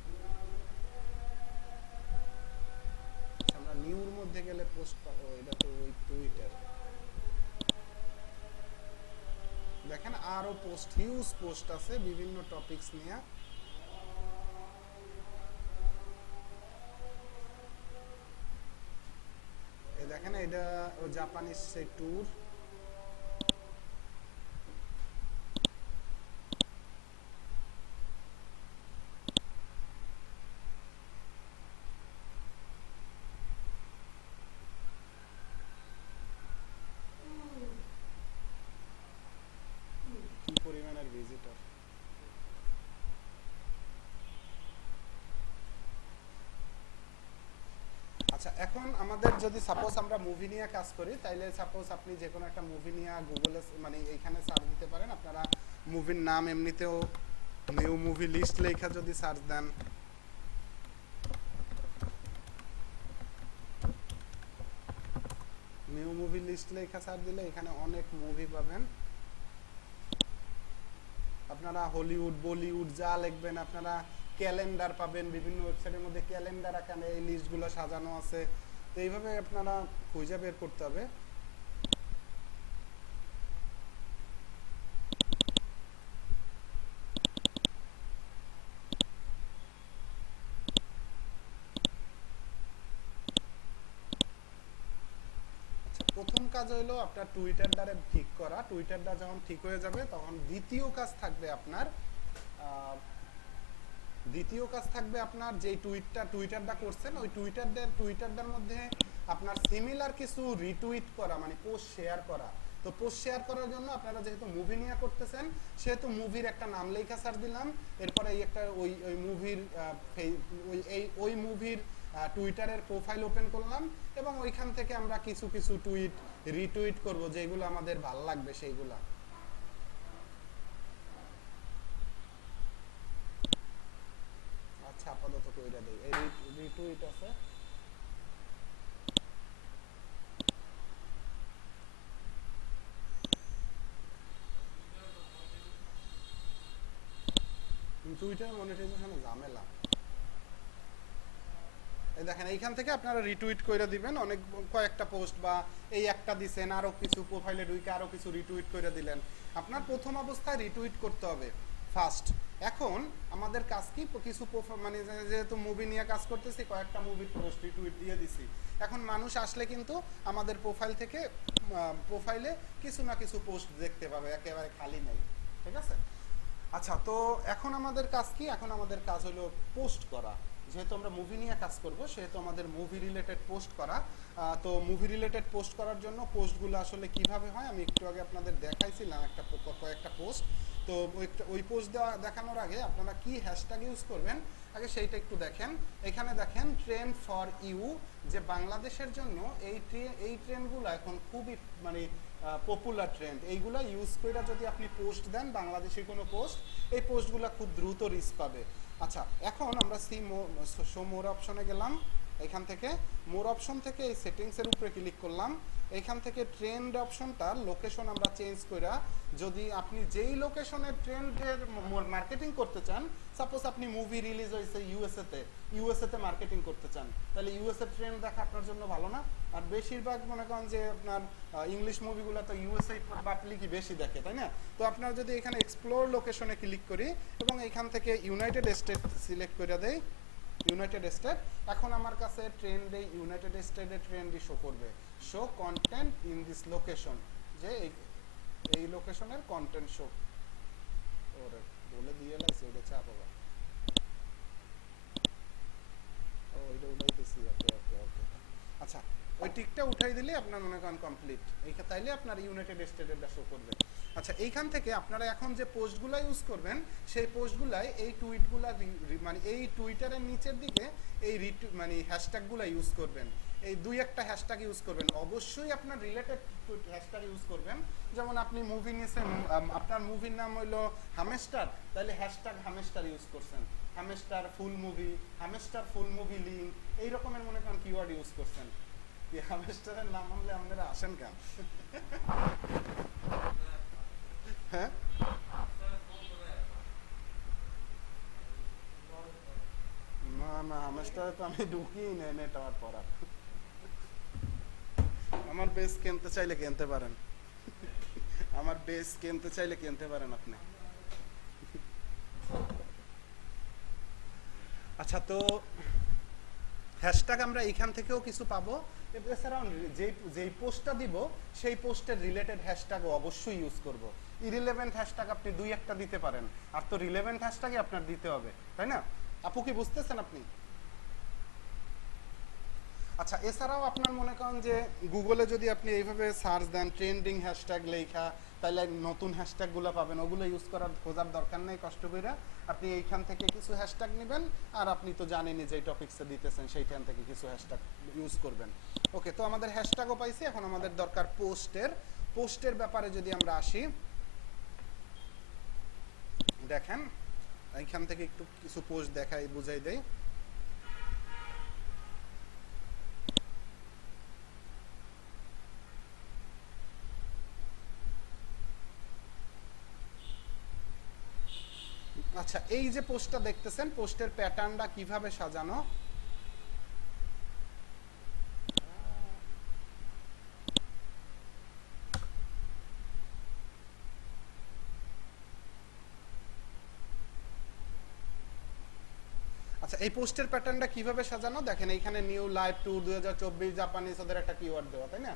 আমরা নিউর মধ্যে গেলে পোস্ট পাবো, এটা তো ওই টুইটার, দেখেন আরো পোস্ট, হিউজ পোস্ট আছে বিভিন্ন টপিকস নিয়ে। এই দেখেন এটা ও জাপানিজ সেই ট্যুর, কি পরিমাণের ভিজিটর। আচ্ছা, এখন আমাদের যদি সাপোজ আমরা মুভি নিয়ে কাজ করি, তাইলে সাপোজ আপনি যে কোনো একটা মুভি নিয়ে গুগলে মানে এইখানে সার্চ দিতে পারেন, আপনারা মুভির নাম এমনিতেও নিউ মুভি লিস্ট লেখা যদি সার্চ দেন, নিউ মুভি লিস্ট লেখা সার্চ দিলে এখানে অনেক মুভি পাবেন। আপনারা হলিউড বলিউড যা লিখবেন, আপনারা ক্যালেন্ডার পাবেন, বিভিন্ন ওয়েবসাইটের মধ্যে ক্যালেন্ডার আকারে এই লিস্টগুলো সাজানো আছে, তো এইভাবে আপনারা খুঁজে বের করতে হবে। প্রথম কাজ হলো আপনার টুইটারটারে ঠিক করা, টুইটারটা যখন ঠিক হয়ে যাবে তখন দ্বিতীয় কাজ থাকবে আপনার যে টুইটারটা করছেন, ওই টুইটারটার মধ্যে আপনার সিমিলার কিছু রিটুইট করা, মানে পোস্ট শেয়ার করা। তো পোস্ট শেয়ার করার জন্য আপনারা যেহেতু মুভি নিয়ে করতেছেন, সেহেতু মুভির একটা নাম লেখা সার্চ দিলাম, এরপরে এই একটা ওই মুভির ওই মুভির টুইটারের প্রোফাইল ওপেন করলাম, এবং ওইখান থেকে আমরা কিছু কিছু টুইট রিটুইট করব, যেগুলো আমাদের ভালো লাগবে সেইগুলা। আচ্ছা, আপাতত কইরা দেই, এই রিটুইট আছে, টুইটার মনিটাইজেশনে ঝামেলা। এই দেখেন এইখান থেকে আপনারা রিটুইট করে দিবেন, অনেক কয়েকটা পোস্ট বা এই একটা দিছেন, আরো কিছু প্রোফাইলে ঢুকে আরো কিছু রিটুইট করে দিলেন, আপনার প্রথম অবস্থায় রিটুইট করতে হবে ফার্স্ট। এখন আমাদের কাজ কি, কিছু মানে যেহেতু মুভি নিয়ে কাজ করতেছি, কয়েকটা মুভির পোস্ট রিটুইট দিয়ে দিছি। এখন মানুষ আসলে কিন্তু আমাদের প্রোফাইল থেকে প্রোফাইলে কিছু না কিছু পোস্ট দেখতে পাবে, একেবারে খালি নেই, ঠিক আছে? আচ্ছা, তো এখন আমাদের কাজ কি? এখন আমাদের কাজ হলো পোস্ট করা। যেহেতু আমরা মুভি নিয়ে কাজ করব, সেহেতু আমাদের মুভি রিলেটেড পোস্ট করা। তো মুভি রিলেটেড পোস্ট করার জন্য পোস্টগুলো আসলে কিভাবে হয় আমি একটু আগে আপনাদের দেখাইছিলাম কয়েকটা পোস্ট। তো ওই পোস্ট দেখানোর আগে আপনারা কি হ্যাশট্যাগ ইউজ করবেন আগে সেইটা একটু দেখেন। এখানে দেখেন ট্রেন্ড ফর ইউ, যে বাংলাদেশের জন্য এই ট্রেন্ডগুলো এখন খুবই মানে পপুলার ট্রেন্ড। এইগুলা ইউজ করে যদি আপনি পোস্ট দেন, বাংলাদেশি কোনো পোস্ট, এই পোস্টগুলো খুব দ্রুত রিচ পাবে। আচ্ছা, এখন আমরা শো মোর অপশনে গেলাম। এখান থেকে মোর অপশন থেকে এই সেটিংসের উপরে ক্লিক করলাম। এখান থেকে ট্রেন্ড অপশনটার লোকেশন আমরা চেঞ্জ কইরা, যদি আপনি যেই লোকেশনের ট্রেন্ডের মার্কেটিং করতে চান, সাপোজ আপনি মুভি রিলিজ হয়েছে ইউএসএ তে মার্কেটিং করতে চান, তাহলে ইউএসএ ট্রেন্ড দেখা আপনার জন্য ভালো না? আর বেশিরভাগ মনে করেন যে আপনার ইংলিশ মুভিগুলো তো ইউএসএ পাবলিকই বেশি দেখে, তাই না? তো আপনার যদি এখানে এক্সপ্লোর লোকেশনে ক্লিক করি এবং এখান থেকে ইউনাইটেড স্টেট সিলেক্ট করে দেই, ইউনাইটেড স্টেট, এখন আমার কাছে ট্রেন্ডে ইউনাইটেড স্টেটের ট্রেন্ডই শো করবে। Show contained in this location, যে এই লোকেশনের কন্টেন্ট শো। ওরে বলে দিয়ে লাইছে, ওটা চাপ আবার। ও এটা উঠাইতেছি, ওকে ওকে ওকে। আচ্ছা, ওই টিকটা উঠাই দিলে আপনার মনে করেন কমপ্লিট। এইটা তাইলে আপনার ইউনাইটেড স্টেটেরটা শো করবে। আচ্ছা, এইখান থেকে আপনারা এখন যে পোস্টগুলো ইউজ করবেন, সেই পোস্টগুলাই এই টুইটগুলা মানে এই টুইটারের নিচের দিকে এই মানে হ্যাশট্যাগুলো ইউজ করবেন। এই দুই একটা হ্যাশট্যাগ ইউজ করবেন, অবশ্যই আপনার রিলেটেড হ্যাশট্যাগ ইউজ করবেন। যেমন আপনি মুভি নিয়েছেন, আপনার মুভির নাম হইলো হামেস্টার, তাহলে হ্যাশট্যাগ হামেস্টার ইউজ করছেন, হামেস্টার ফুল মুভি লিঙ্ক, এই রকমের মনে করেন কিওয়ার্ড ইউজ করছেন। এই হামেস্টারের নাম হলে আপনারা আসেন কেন? হ্যাঁ, না না, হামেস্টারে তো আমি ঢুকিই নেই নেটওয়ার্ক পড়ার। আমার বেস কিনতে চাইলে কিনতে পারেন, আমার বেস কিনতে চাইলে কিনতে পারেন আপনি। আচ্ছা, তো হ্যাশট্যাগ আমরা এইখান থেকেও কিছু পাবো। এছাড়াও যেই পোস্টটা দিব সেই পোস্টের রিলেটেড হ্যাশট্যাগও অবশ্যই ইউজ করব। ইরিলেভেন্ট হ্যাশট্যাগ আপনি দুই একটা দিতে পারেন, আর তো রিলেভেন্ট হ্যাশট্যাগই আপনার দিতে হবে, তাই না? আপু কি বুঝতেছেন আপনি? আচ্ছা, এছাড়াও আপনার মনে করেন যে গুগলে যদি আপনি এইভাবে সার্চ দেন ট্রেন্ডিং হ্যাশট্যাগ লেখা, তাহলে নতুন হ্যাশট্যাগুলো পাবেন। ওগুলো ইউজ করার খোঁজার দরকার নেই কষ্ট করে, আপনি এইখান থেকে কিছু হ্যাশট্যাগ নেবেন, আর আপনি তো জানেনই যে টপিকসে দিতেছেন সেইখান থেকে কিছু হ্যাশট্যাগ ইউজ করবেন। ওকে, তো আমাদের হ্যাশট্যাগও পাইছি, এখন আমাদের দরকার পোস্টের ব্যাপারে যদি আমরা আসি, দেখেন এইখান থেকে একটু কিছু পোস্ট দেখাই বুঝাই দেই। আচ্ছা, এই যে পোস্টটা দেখতেছেন, পোস্টের প্যাটার্নটা কিভাবে সাজানো, আচ্ছা এই পোস্টের প্যাটার্নটা কিভাবে সাজানো দেখেন। এইখানে নিউ লাইভ ট্যুর 2024 জাপানিজ, ওদের একটা কিওয়ার্ড দেওয়া, তাই না?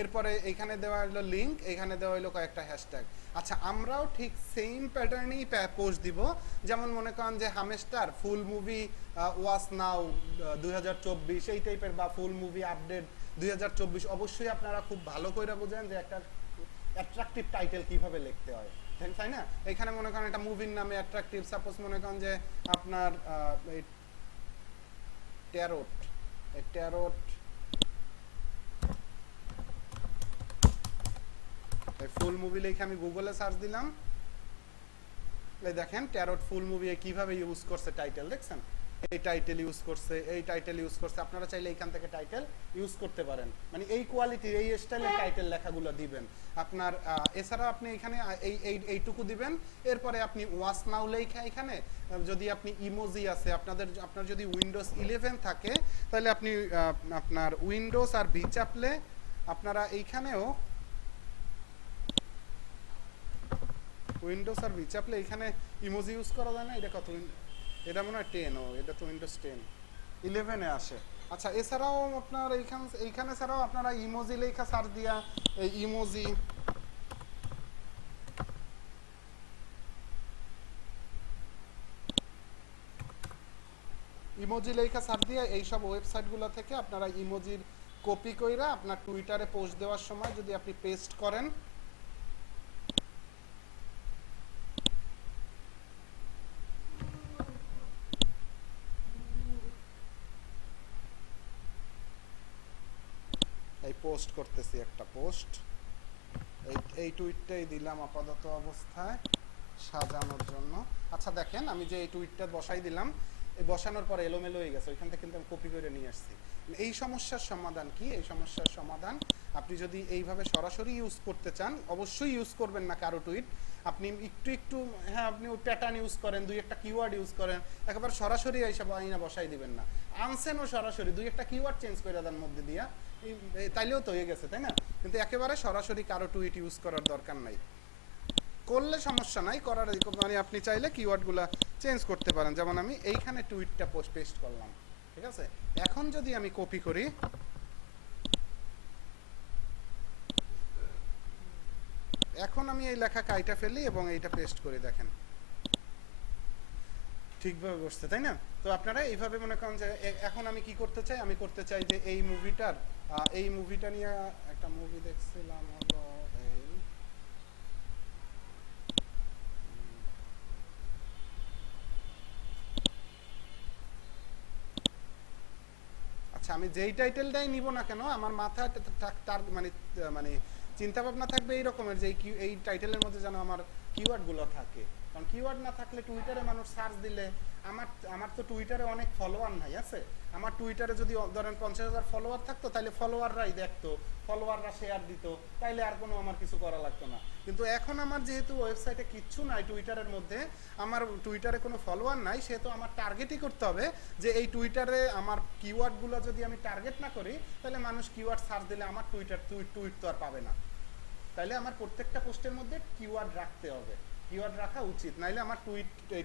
এরপরে এইখানে দেওয়া হলো লিঙ্ক, এখানে দেওয়া হলো কয়েকটা হ্যাশট্যাগ। আচ্ছা, আমরাও ঠিক সেম প্যাটার্নেই পোস্ট দিব। যেমন মনে করেন যে হামেস্টার ফুল মুভি ওয়াচ নাও 2024 এই টাইপের, বা ফুল মুভি আপডেট 2024। অবশ্যই আপনারা খুব ভালো করে বোঝেন যে একটা অ্যাট্রাকটিভ টাইটেল কিভাবে লিখতে হয়, তাই না? এখানে মনে করেন একটা মুভির নামে অ্যাট্রাকটিভ, সাপোজ মনে করেন যে আপনার এই ট্যারোট ফুল মুভি লিখে আমি গুগলে সার্চ দিলাম, এই দেখেন ট্যারোট ফুল মুভি কিভাবে ইউজ করছে টাইটেল, দেখছেন? এই টাইটেল ইউজ করছে। আপনারা চাইলে এখান থেকে টাইটেল ইউজ করতে পারেন, মানে এই কোয়ালিটির এই স্টাইলের টাইটেল লেখাগুলো দিবেন আপনার। এছাড়া আপনি এখানে এইটুকু দিবেন। এরপরে আপনি ওয়াচ নাও লেখা, এখানে যদি আপনি ইমোজি আছে, আপনার যদি উইন্ডোজ 11 থাকে, তাহলে আপনি আপনার উইন্ডোজ আর ভি চাপলে আপনারা এইখানেও উইন্ডোজ আর ভি চাপলে এখানে ইমোজি ইউজ করা যায় না? এটা কত? এটা মনে হয় 10। ও এটা তো উইন্ডোজ 10, 11-এ আসে। আচ্ছা, এছাড়াও আপনার এইখানে ছাড়াও আপনারা ইমোজি লেখা সার্চ দিয়া এই ইমোজি লেখা সার্চ দিয়ে এইসব ওয়েবসাইটগুলো থেকে আপনারা ইমোজির কপি কইরা আপনার টুইটারে পোস্ট দেওয়ার সময় যদি আপনি পেস্ট করেন, এই পোস্ট করতেছি একটা পোস্ট, এই টুইটটাই দিলাম আপাতত অবস্থায় সাজানোর জন্য। আচ্ছা দেখেন, আমি যে এই টুইটটা বসাই দিলাম, এই বসানোর পরে এলোমেলো হয়ে গেছে, ওইখান থেকে কিন্তু আমি কপি করে নিয়ে আসছি। এই সমস্যার সমাধান কি? এই সমস্যার সমাধান আপনি যদি এইভাবে সরাসরি ইউজ করতে চান, অবশ্যই ইউজ করবেন না কারো টুইট। আপনি একটু হ্যাঁ, আপনি ওই প্যাটার্ন ইউজ করেন, দুই একটা কিওয়ার্ড ইউজ করেন, একেবারে সরাসরি এইসব আইনা বসাই দিবেন না। আনসেনও সরাসরি দুই একটা কিওয়ার্ড চেঞ্জ করে দেন মধ্যে দিয়া, তাইলেও তো হয়ে গেছে, তাই না? কিন্তু একেবারে সরাসরি কারো টুইট ইউজ করার দরকার নাই। করলে সমস্যা নাই, করার মানে আপনি চাইলে কিওয়ার্ডগুলো চেঞ্জ করতে পারেন। যেমন আমি এইখানে টুইটটা পেস্ট করলাম, ঠিক আছে? এখন যদি আমি কপি করি, এখন আমি এই লেখা কাইটা ফেলি এবং এইটা পেস্ট করি, দেখেন ঠিকভাবে বসছে, তাই না? তো আপনারা এইভাবে মনে করেন যে এখন আমি কি করতে চাই, আমি করতে চাই যে এই মুভিটা নিয়ে একটা মুভি দেখছিলাম, হলো এই আচ্ছা, আমি যেই টাইটেলটাই নিব না কেন, আমার মাথায় তার মানে মানে চিন্তা ভাবনা থাকবে এই রকমের যে এই টাইটেলের মধ্যে যেন আমার কিওয়ার্ডগুলো থাকে। কারণ কিওয়ার্ড না থাকলে টুইটারে মানুষ সার্চ দিলে, আমার তো টুইটারে অনেক ফলোয়ার নাই আছে। আমার টুইটারে যদি ধরেন 50,000 ফলোয়ার থাকতো, তাহলে ফলোয়াররাই দেখতো, ফলোয়াররা শেয়ার দিত, তাইলে আর কোনো আমার কিছু করা লাগতো না। কিন্তু এখন আমার যেহেতু ওয়েবসাইটে কিচ্ছু নাই টুইটারের মধ্যে, আমার টুইটারে কোনো ফলোয়ার নাই, সেহেতু আমার টার্গেটই করতে হবে যে এই টুইটারে আমার কিওয়ার্ডগুলো যদি আমি টার্গেট না করি, তাহলে মানুষ কিওয়ার্ড সার্চ দিলে আমার টুইট তো আর পাবে না। তাইলে আমার প্রত্যেকটা পোস্টের মধ্যে কিওয়ার্ড রাখতে হবে, কিওয়ার্ড রাখা উচিত, নাইলে আমার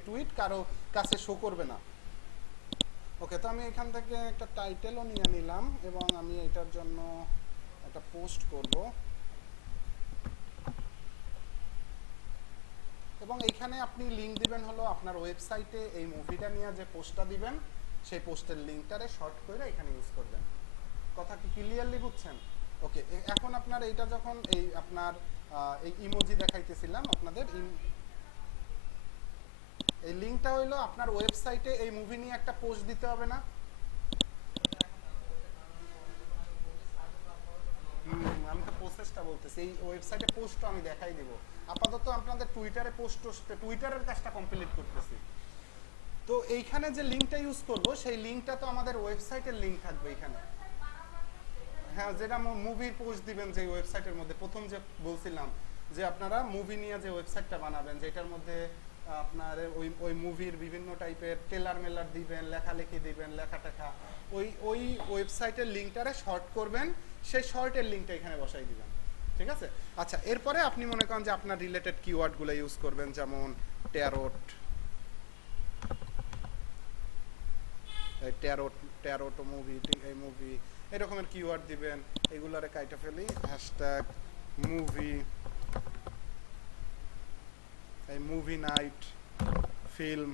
টুইট কারো কাছে শো করবে না। ওকে, তো আমি এখান থেকে একটা টাইটেলও নিয়ে নিলাম এবং আমি এটার জন্য একটা পোস্ট করব, এবং এইখানে আপনি লিঙ্ক দিবেন হলো আপনার ওয়েবসাইটে এই মুভিটা নিয়ে যে পোস্টটা দিবেন, সেই পোস্টের লিঙ্কটারে শর্ট করে এখানে ইউজ করবেন। কথা কি ক্লিয়ারলি বুঝছেন? ওকে, এখন আপনার এইটা যখন এই আপনার এই ইমোজি দেখাইতেছিলাম আপনাদের, এই লিঙ্কটা হইলো আপনার ওয়েবসাইটে এই মুভি নিয়ে একটা পোস্ট দিতে হবে না? আমি তো প্রসেসটা বলতেছি, এই ওয়েবসাইটে পোস্টও আমি দেখাই দিব। আপাতত আপনাদের টুইটারের কাজটা কমপ্লিট করতেছি। তো এইখানে যে লিঙ্কটা ইউজ করব, সেই লিঙ্কটা তো আমাদের ওয়েবসাইটের লিঙ্ক থাকবে এইখানে। হ্যাঁ, যেটা মুভির পোস্ট দিবেন যে ওয়েবসাইটের মধ্যে, প্রথম যে বলছিলাম যে আপনারা মুভি নিয়ে যে ওয়েবসাইটটা বানাবেন, যেটার মধ্যে আপনার ওই মুভির বিভিন্ন টাইপের টেলার মেলার দিবেন, লেখালেখি দিবেন, লেখা টেখা, ওই ওয়েবসাইটের লিঙ্কটারে শর্ট করবেন, সেই শর্টের লিঙ্কটা এখানে বসাই দিবেন, ঠিক আছে? আচ্ছা, এরপরে আপনি মনে করেন যে আপনার রিলেটেড কিওয়ার্ডগুলো ইউজ করবেন, যেমন ট্যারোট মুভি, এই মুভি, এই রকমের কিওয়ার্ড দিবেন। এগুলারে কাইটা ফেলি, হ্যাশট্যাগ মুভি, এই movie night, film,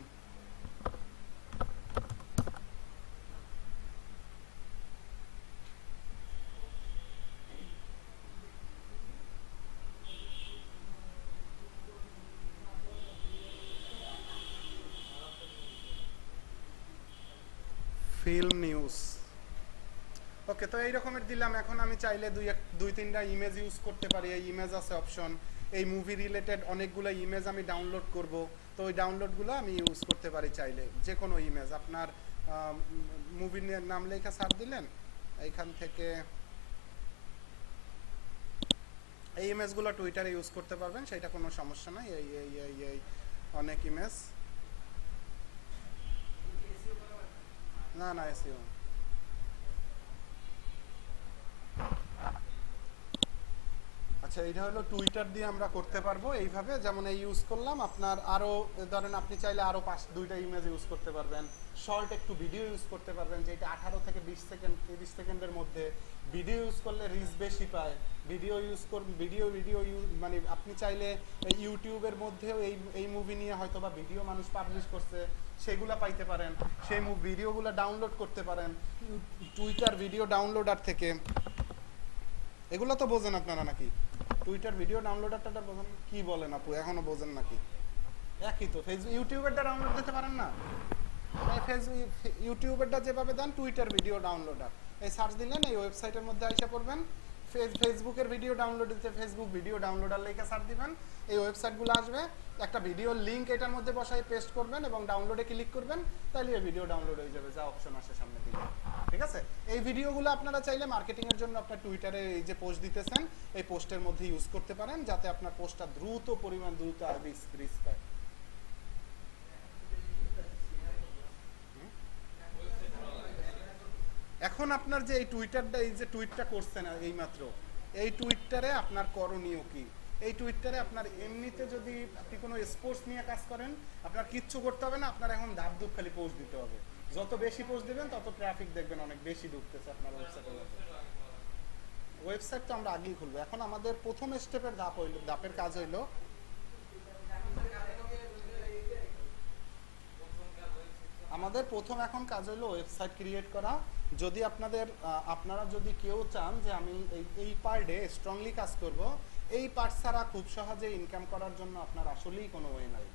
film news. Okay, তো এই রকমের দিলাম। এখন আমি চাইলে দুই তিনটা ইমেজ ইউজ করতে পারি, এই ইমেজ আছে অপশন। এই মুভি রিলেটেড অনেকগুলো ইমেজ আমি ডাউনলোড করব, তো ওই ডাউনলোডগুলো আমি ইউজ করতে পারি চাইলে। যে কোনো ইমেজ আপনার মুভির নাম লেখা সার্চ দিলেন, এইখান থেকে এই ইমেজগুলো টুইটারে ইউজ করতে পারবেন, সেটা কোনো সমস্যা নাই। এই এই এই এই অনেক ইমেজ, না না এসিও। আচ্ছা, এটা হলো টুইটার দিয়ে আমরা করতে পারবো এইভাবে, যেমন এই ইউজ করলাম। আপনার আরও ধরেন আপনি চাইলে আরও 2টা ইমেজ ইউজ করতে পারবেন, শর্ট একটু ভিডিও ইউজ করতে পারবেন, যেটা 18 থেকে 20 সেকেন্ড 30 সেকেন্ডের মধ্যে। ভিডিও ইউজ করলে রিচ বেশি পায়। ভিডিও ইউজ ভিডিও ইউজ মানে আপনি চাইলে এই ইউটিউবের মধ্যেও এই মুভি নিয়ে হয়তো বা ভিডিও মানুষ পাবলিশ করছে, সেগুলো পাইতে পারেন, সেই ভিডিওগুলো ডাউনলোড করতে পারেন টুইটার ভিডিও ডাউনলোডার থেকে। এগুলো তো বোঝেন আপনারা নাকি? টুইটার ভিডিও ডাউনলোডারটা বোঝেন? কি বলেন আপু, এখনো বোঝেন নাকি? একই তো। ফেসবুক ইউটিউবেরটা ডাউনলোড দিতে পারেন না? ফেসবুক ইউটিউবেরটা যেভাবে দেন টুইটার ভিডিও ডাউনলোডার, এই সার্চ দিলেন এই ওয়েবসাইটের মধ্যে আইসা পড়বেন। ফেসবুকের ভিডিও ডাউনলোড দিতে ফেসবুক ভিডিও ডাউনলোডার লেখা সার্চ দিবেন, এই ওয়েবসাইটগুলো আসবে। একটা ভিডিওর লিঙ্ক এটার মধ্যে বসাই পেস্ট করবেন এবং ডাউনলোডে ক্লিক করবেন, তাহলে এই ভিডিও ডাউনলোড হয়ে যাবে, যা অপশন আসে সামনে দিকে। ঠিক আছে? এই ভিডিওগুলো আপনারা চাইলে মার্কেটিং এর জন্য আপনার টুইটারে এই যে পোস্ট দিতেছেন এই পোস্টের মধ্যে ইউজ করতে পারেন, যাতে আপনার পোস্টটা দ্রুত রিচ পায়। এখন আপনার যে এই টুইটারটা, এই যে টুইটটা করছেন এইমাত্র, এই টুইটারে আপনার করণীয় কি? এই টুইটারে আপনার এমনিতে যদি আপনি কোনো স্পোর্টস নিয়ে কাজ করেন, আপনার কিচ্ছু করতে হবে না, আপনার এখন ধাপ ধুপ খালি পোস্ট দিতে হবে। যত বেশি পোস্ট দিবেন তত ট্রাফিক দেখবেন অনেক বেশি ঢুকতেছে আপনার ওয়েবসাইটের মধ্যে। ওয়েবসাইট তো আমরা আগেই খুলবো। এখন আমাদের প্রথম স্টেপের ধাপের কাজ হইলো আমাদের প্রথম এখন কাজ হলো ওয়েবসাইট ক্রিয়েট করা। যদি আপনারা যদি কেউ চান যে আমি এই পার ডে স্ট্রংলি কাজ করব, এই পার্ট ছাড়া খুব সহজে ইনকাম করার জন্য আপনার আসলেই কোনো ওয়ে নাই।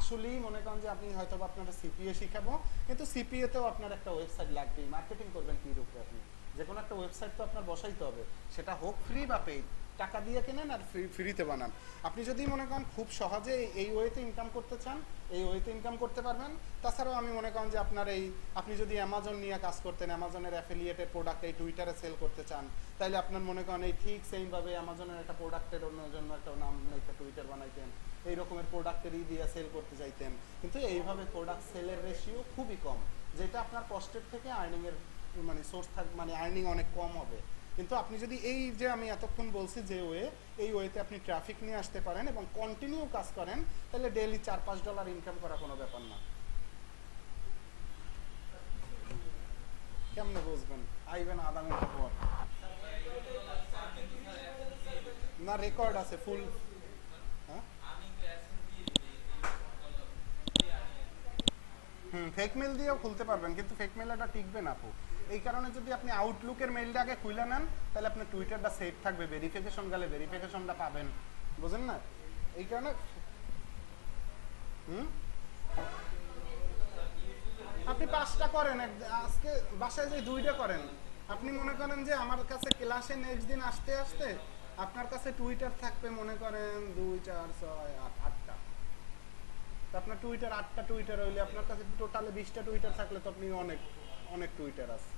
আসলেই মনে করেন যে আপনি হয়তো আপনারা সিপিএ শিখাবো, কিন্তু সিপিএতেও আপনার একটা ওয়েবসাইট লাগবেই। মার্কেটিং করবেন কি রূপে? আপনি যে কোনো একটা ওয়েবসাইট তো আপনার বসাইতে হবে, সেটা হোক ফ্রি বা পেইড। টাকা দিয়ে কেনেন আর ফ্রিতে বানান। আপনি যদি মনে করেন খুব সহজে এই ওয়েতে ইনকাম করতে চান, এই ওয়েতে ইনকাম করতে পারবেন। তাছাড়াও আমি মনে করেন যে আপনি যদি অ্যামাজন নিয়ে কাজ করতেন, অ্যামাজনের অ্যাফিলিয়েটেড প্রোডাক্ট এই টুইটারে সেল করতে চান, তাহলে আপনার মনে করেন এই ঠিক সেইমভাবে অ্যামাজনের একটা প্রোডাক্টের জন্য একটা নাম একটা টুইটার বানাইতেন, এই রকমের প্রোডাক্টেরই দিয়ে সেল করতে চাইতেন। কিন্তু এইভাবে প্রোডাক্ট সেলের রেশিও খুবই কম, যেটা আপনার কস্টের থেকে আর্নিংয়ের মানে সোর্স মানে আর্নিং অনেক কম হবে। কিন্তু আপনি যদি এই যে আমি এতক্ষণ বলছি যে এই ওয়েতে আপনি ট্রাফিক নিয়ে আসতে পারেন এবং কন্টিনিউ কাজ করেন, তাহলে ডেইলি $4-5 ইনকাম করা কোনো ব্যাপার না। কেমনে বুঝবেন? আইবেন আধা ঘন্টা পর না, রেকর্ড আছে ফুল। হ্যাঁ, ফেক মেল দিয়েও খুলতে পারবেন, কিন্তু ফেক মেলটা টিকবে না আপু। এই কারণে যদি আপনি আউটলুকের মেইলটা আগে খুলে নেন, তাহলে আপনার টুইটারটা সেফ থাকবে, ভেরিফিকেশন গেলে ভেরিফিকেশনটা পাবেন। বুঝেন না? এই কারণে আপনি 5টা করেন, আজকে বাসায় যে 2টা করেন। আপনি মনে করেন যে আমার কাছে ক্লাসে নেক্সট দিন আসতে আসতে আপনার কাছে টুইটার থাকবে মনে করেন 2 4 6 8 8টা। তো আপনার টুইটার 8টা টুইটার হইলে আপনার কাছে টোটালে 20টা টুইটার থাকলে তো আপনি অনেক অনেক টুইটার আছে।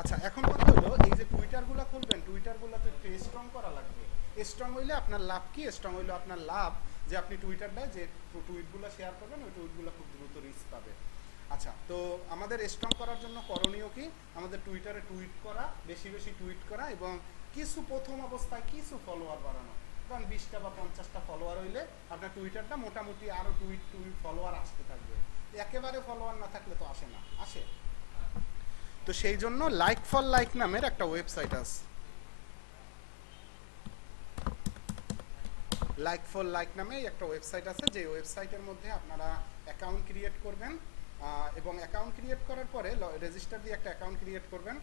আচ্ছা, এখন কথা হলো এই যে টুইটারগুলো খুলবেন, টুইটারগুলো তো একটু স্ট্রং করা লাগবে। স্ট্রং হইলে আপনার লাভ কি? স্ট্রং হইলে আপনার লাভ যে আপনি টুইটারটা যে টুইটগুলো শেয়ার করবেন, ওই টুইটগুলো খুব দ্রুত রিচ পাবে। আচ্ছা, তো আমাদের স্ট্রং করার জন্য করণীয় কি? আমাদের টুইটারে টুইট করা, বেশি বেশি টুইট করা এবং কিছু প্রথম অবস্থায় কিছু ফলোয়ার বাড়ানো। কারণ 20টা বা 50টা ফলোয়ার হইলে আপনার টুইটারটা মোটামুটি আরও টুইট ফলোয়ার আসতে থাকবে। একেবারে ফলোয়ার না থাকলে তো আসে না, আসে। তো সেই জন্য লাইক ফর লাইক নামের একটা ওয়েবসাইট আছে। লাইক ফর লাইক নামে একটা ওয়েবসাইট আছে, যে ওয়েবসাইটের মধ্যে আপনারা অ্যাকাউন্ট ক্রিয়েট করবেন এবং অ্যাকাউন্ট ক্রিয়েট করার পরে রেজিস্টার দিয়ে একটা অ্যাকাউন্ট ক্রিয়েট করবেন।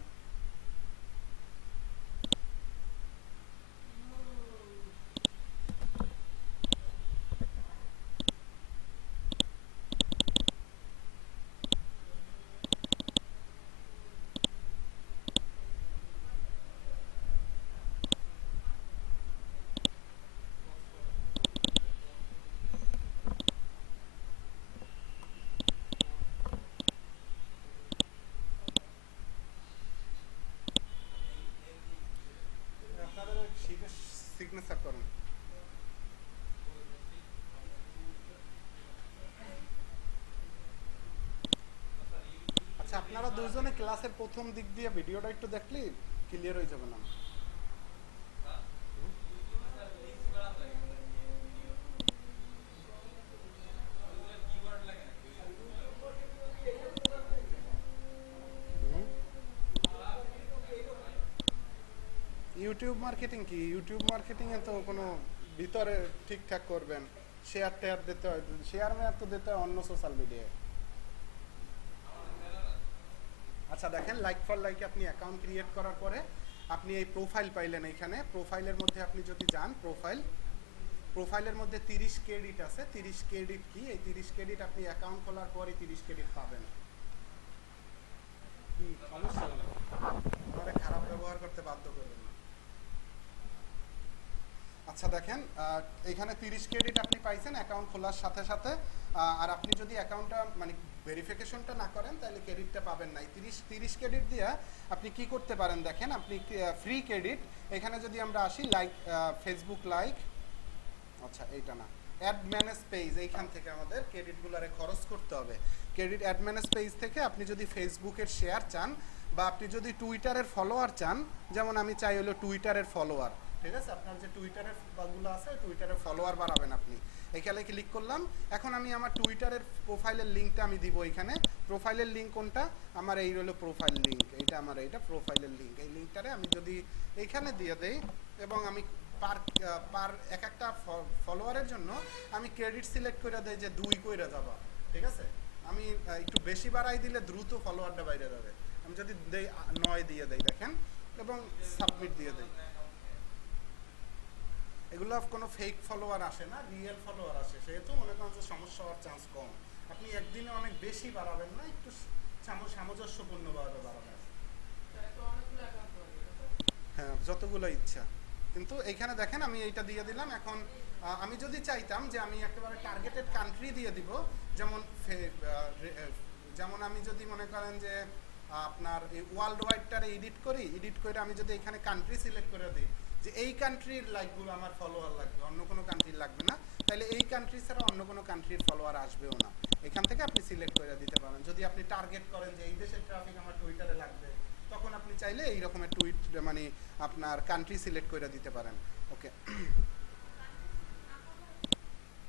আপনাদের ওই শিটের সিগনেচার করুন। আচ্ছা, আপনারা দুইজনে ক্লাসের প্রথম দিক দিয়ে ভিডিওটা একটু দেখলে ক্লিয়ার হয়ে যাবে না? ইউটিউব মার্কেটিং কি? ইউটিউব মার্কেটিং এ তো কোনো ভিতরে ঠিকঠাক করবেন, শেয়ার টেয়ার দিতে হয়, শেয়ার মেয়ার তো দিতে হয় অন্য সোশ্যাল মিডিয়ায়। আচ্ছা দেখেন, লাইক ফর লাইকে আপনি অ্যাকাউন্ট ক্রিয়েট করার পরে আপনি এই প্রোফাইল পাইলেন, এখানে প্রোফাইলের মধ্যে আপনি যদি যান, প্রোফাইলের মধ্যে 30 ক্রেডিট আছে। 30 ক্রেডিট কি? এই 30 ক্রেডিট আপনি অ্যাকাউন্ট খোলার পরে 30 ক্রেডিট পাবেন। কি সমস্যা? আমারে খারাপ ব্যবহার করতে বাধ্য করবেন না। আচ্ছা দেখেন, এখানে 30 ক্রেডিট আপনি পাইছেন অ্যাকাউন্ট খোলার সাথে সাথে। আর আপনি যদি অ্যাকাউন্টটা মানে ভেরিফিকেশনটা না করেন তাহলে ক্রেডিটটা পাবেন না। এই 30 ক্রেডিট দিয়ে আপনি কি করতে পারেন দেখেন, আপনি ফ্রি ক্রেডিট, এখানে যদি আমরা আসি লাইক ফেসবুক লাইক, আচ্ছা এইটা না, অ্যাড ম্যানেজ পেজ, এইখান থেকে আমাদের ক্রেডিটগুলোরে খরচ করতে হবে। ক্রেডিট অ্যাড ম্যানেজ পেজ থেকে আপনি যদি ফেসবুকের শেয়ার চান বা আপনি যদি টুইটারের ফলোয়ার চান, যেমন আমি চাই হলো টুইটারের ফলোয়ার, ঠিক আছে, আপনার যে টুইটারের গুলো আছে টুইটারের ফলোয়ার বাড়াবেন আপনি। এখানে ক্লিক করলাম, এখন আমি আমার টুইটারের প্রোফাইলের লিঙ্কটা আমি দিব এখানে। প্রোফাইলের লিঙ্ক কোনটা? আমার এই হলো প্রোফাইল লিঙ্ক, এইটা আমার এইটা প্রোফাইলের লিঙ্ক। এই লিঙ্কটারে আমি যদি এইখানে দিয়ে দেই এবং আমি পার এক একটা ফলোয়ারের জন্য আমি ক্রেডিট সিলেক্ট করে দেই যে 2 কইরা যাবা, ঠিক আছে। আমি একটু বেশি বাড়াই দিলে দ্রুত ফলোয়ারটা বাইরে যাবে। আমি যদি দেই 9 দিয়ে দেই দেখেন, এবং সাবমিট দিয়ে দেই, এগুলো কোনো ফেক ফলোয়ার আসে না, রিয়েল ফলোয়ার আসে, সেহেতু মনে করেন যে সমস্যা হওয়ার চান্স কম। আপনি একদিনে অনেক বেশি বাড়াবেন না, একটু সামঞ্জস্যপূর্ণভাবে বাড়াবেন। হ্যাঁ, যতগুলো ইচ্ছা। কিন্তু এইখানে দেখেন আমি এইটা দিয়ে দিলাম। এখন আমি যদি চাইতাম যে আমি একেবারে টার্গেটেড কান্ট্রি দিয়ে দিব, যেমন যেমন আমি যদি মনে করেন যে আপনার এই ওয়ার্ল্ড ওয়াইডটারে এডিট করে আমি যদি এখানে কান্ট্রি সিলেক্ট করে দিই যে এই কান্ট্রির লাইকগুলো আমার ফলোয়ার লাগবে, অন্য কোনো কান্ট্রির লাগবে না, তাহলে এই কান্ট্রি ছাড়া অন্য কোনো কান্ট্রির ফলোয়ার আসবেও না। এখান থেকে আপনি সিলেক্ট করে দিতে পারেন। যদি আপনি টার্গেট করেন যে এই দেশের ট্রাফিক আমার টুইটারে লাগবে, তখন আপনি চাইলে এই রকমের টুইট মানে আপনার কান্ট্রি সিলেক্ট করে দিতে পারেন। ওকে,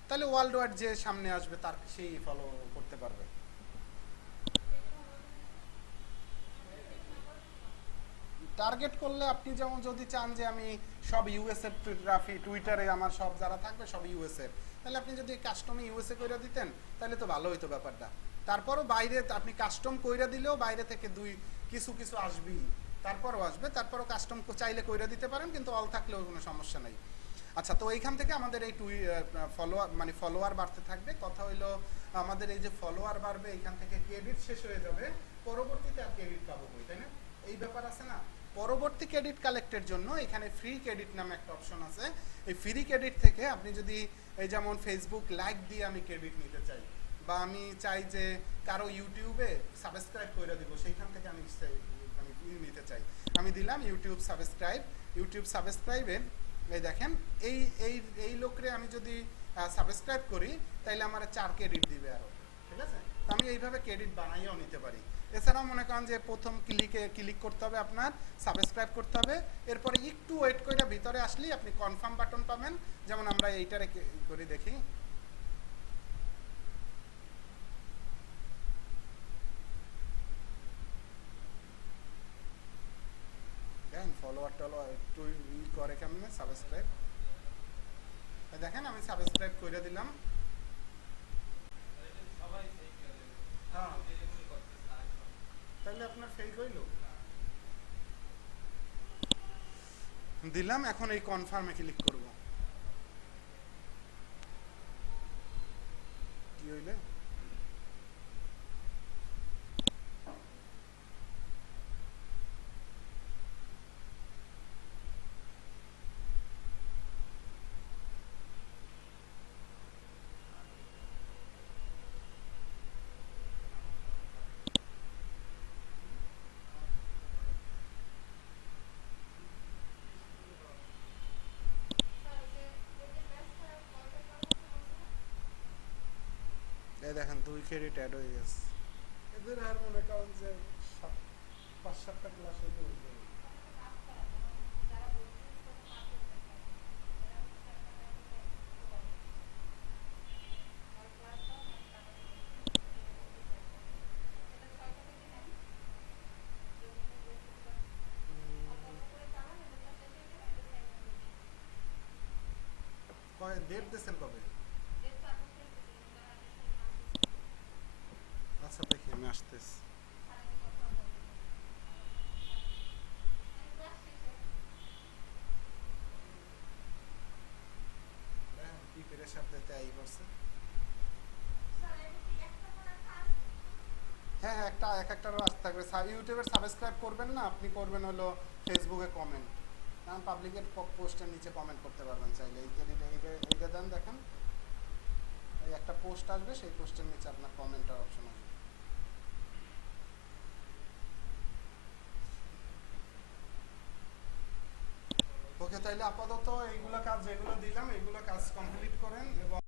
তাহলে ওয়ার্ল্ড ওয়াইড যে সামনে আসবে তার সেই ফলো করতে পারবে। টার্গেট করলে আপনি যেমন যদি চান যে আমি সব ইউএসএ ট্রাফিক টুইটারে আমার সব যারা থাকবে সব ইউএসএ, তাহলে আপনি যদি কাস্টমে ইউএসএ কইরা দিতেন তাহলে তো ভালো হইতো ব্যাপারটা। তারপরও বাইরে আপনি কাস্টম কইরা দিলেও বাইরে থেকে কিছু কিছু আসবেই, তারপরও আসবে, তারপরও কাস্টম চাইলে কইরা দিতে পারেন, কিন্তু অল থাকলেও কোনো সমস্যা নাই। আচ্ছা, তো এইখান থেকে আমাদের এই ফলোয়ার বাড়তে থাকবে। কথা হইলো আমাদের এই যে ফলোয়ার বাড়বে, এখান থেকে ক্রেডিট শেষ হয়ে যাবে, পরবর্তীতে আর ক্রেডিট পাবো কই, তাই না? এই ব্যাপার আছে না। পরবর্তী ক্রেডিট কালেক্টের জন্য এখানে ফ্রি ক্রেডিট নামে একটা অপশন আছে। এই ফ্রি ক্রেডিট থেকে আপনি যদি এই যেমন ফেসবুক লাইক দিয়ে আমি ক্রেডিট নিতে চাই, বা আমি চাই যে কারো ইউটিউবে সাবস্ক্রাইব করে দিব, সেইখান থেকে আমি নিতে চাই, আমি দিলাম ইউটিউব সাবস্ক্রাইবের। এই দেখেন, এই এই এই লোকরে আমি যদি সাবস্ক্রাইব করি তাইলে আমার 4 ক্রেডিট দিবে আরো, ঠিক আছে। তো আমি এইভাবে ক্রেডিট বানাইয়াও নিতে পারি। এছাড়াও মনে করেন যে প্রথম ক্লিক করতে হবে, আপনার সাবস্ক্রাইব করতে হবে, এরপরে একটু ওয়েট করে ভিতরে আসলেই আপনি কনফার্ম বাটন পাবেন। যেমন আমরা এইটারে করে দেখি, ফলোয়ার টলোয়ার একটু করে কেমনে সাবস্ক্রাইব, দেখেন আমি সাবস্ক্রাইব করে দিলাম। হ্যাঁ, তাহলে আপনার ফেক হইল। দিলাম, এখন এই কনফার্মে ক্লিক করব। কি হইলে? এই দেখেন 2 ক্রেডিট অ্যাড হয়ে গেছে। এদের আর মনে করেন যে 5-7টা ক্লাস হইতে হইবে। ডেট দিয়েছেন কবে? আচ্ছা দেখি আমি আসতেছি। কি প্রেশার দিতে আই করছে। হ্যাঁ হ্যাঁ, একটা এক একটা রাস্তা থাকবে। ইউটিউবের সাবস্ক্রাইব করবেন না, আপনি করবেন হলো ফেসবুকে কমেন্ট, কারণ পাবলিকের পোস্টের নিচে কমেন্ট করতে পারবেন চাইলে। এইটা দেন, দেখেন এই একটা পোস্ট আসবে, সেই পোস্টের নিচে আপনার কমেন্টের অপশন আসবে। ওকে, তাইলে আপাতত এইগুলো কাজ যেগুলো দিলাম এইগুলো কাজ কমপ্লিট করেন এবং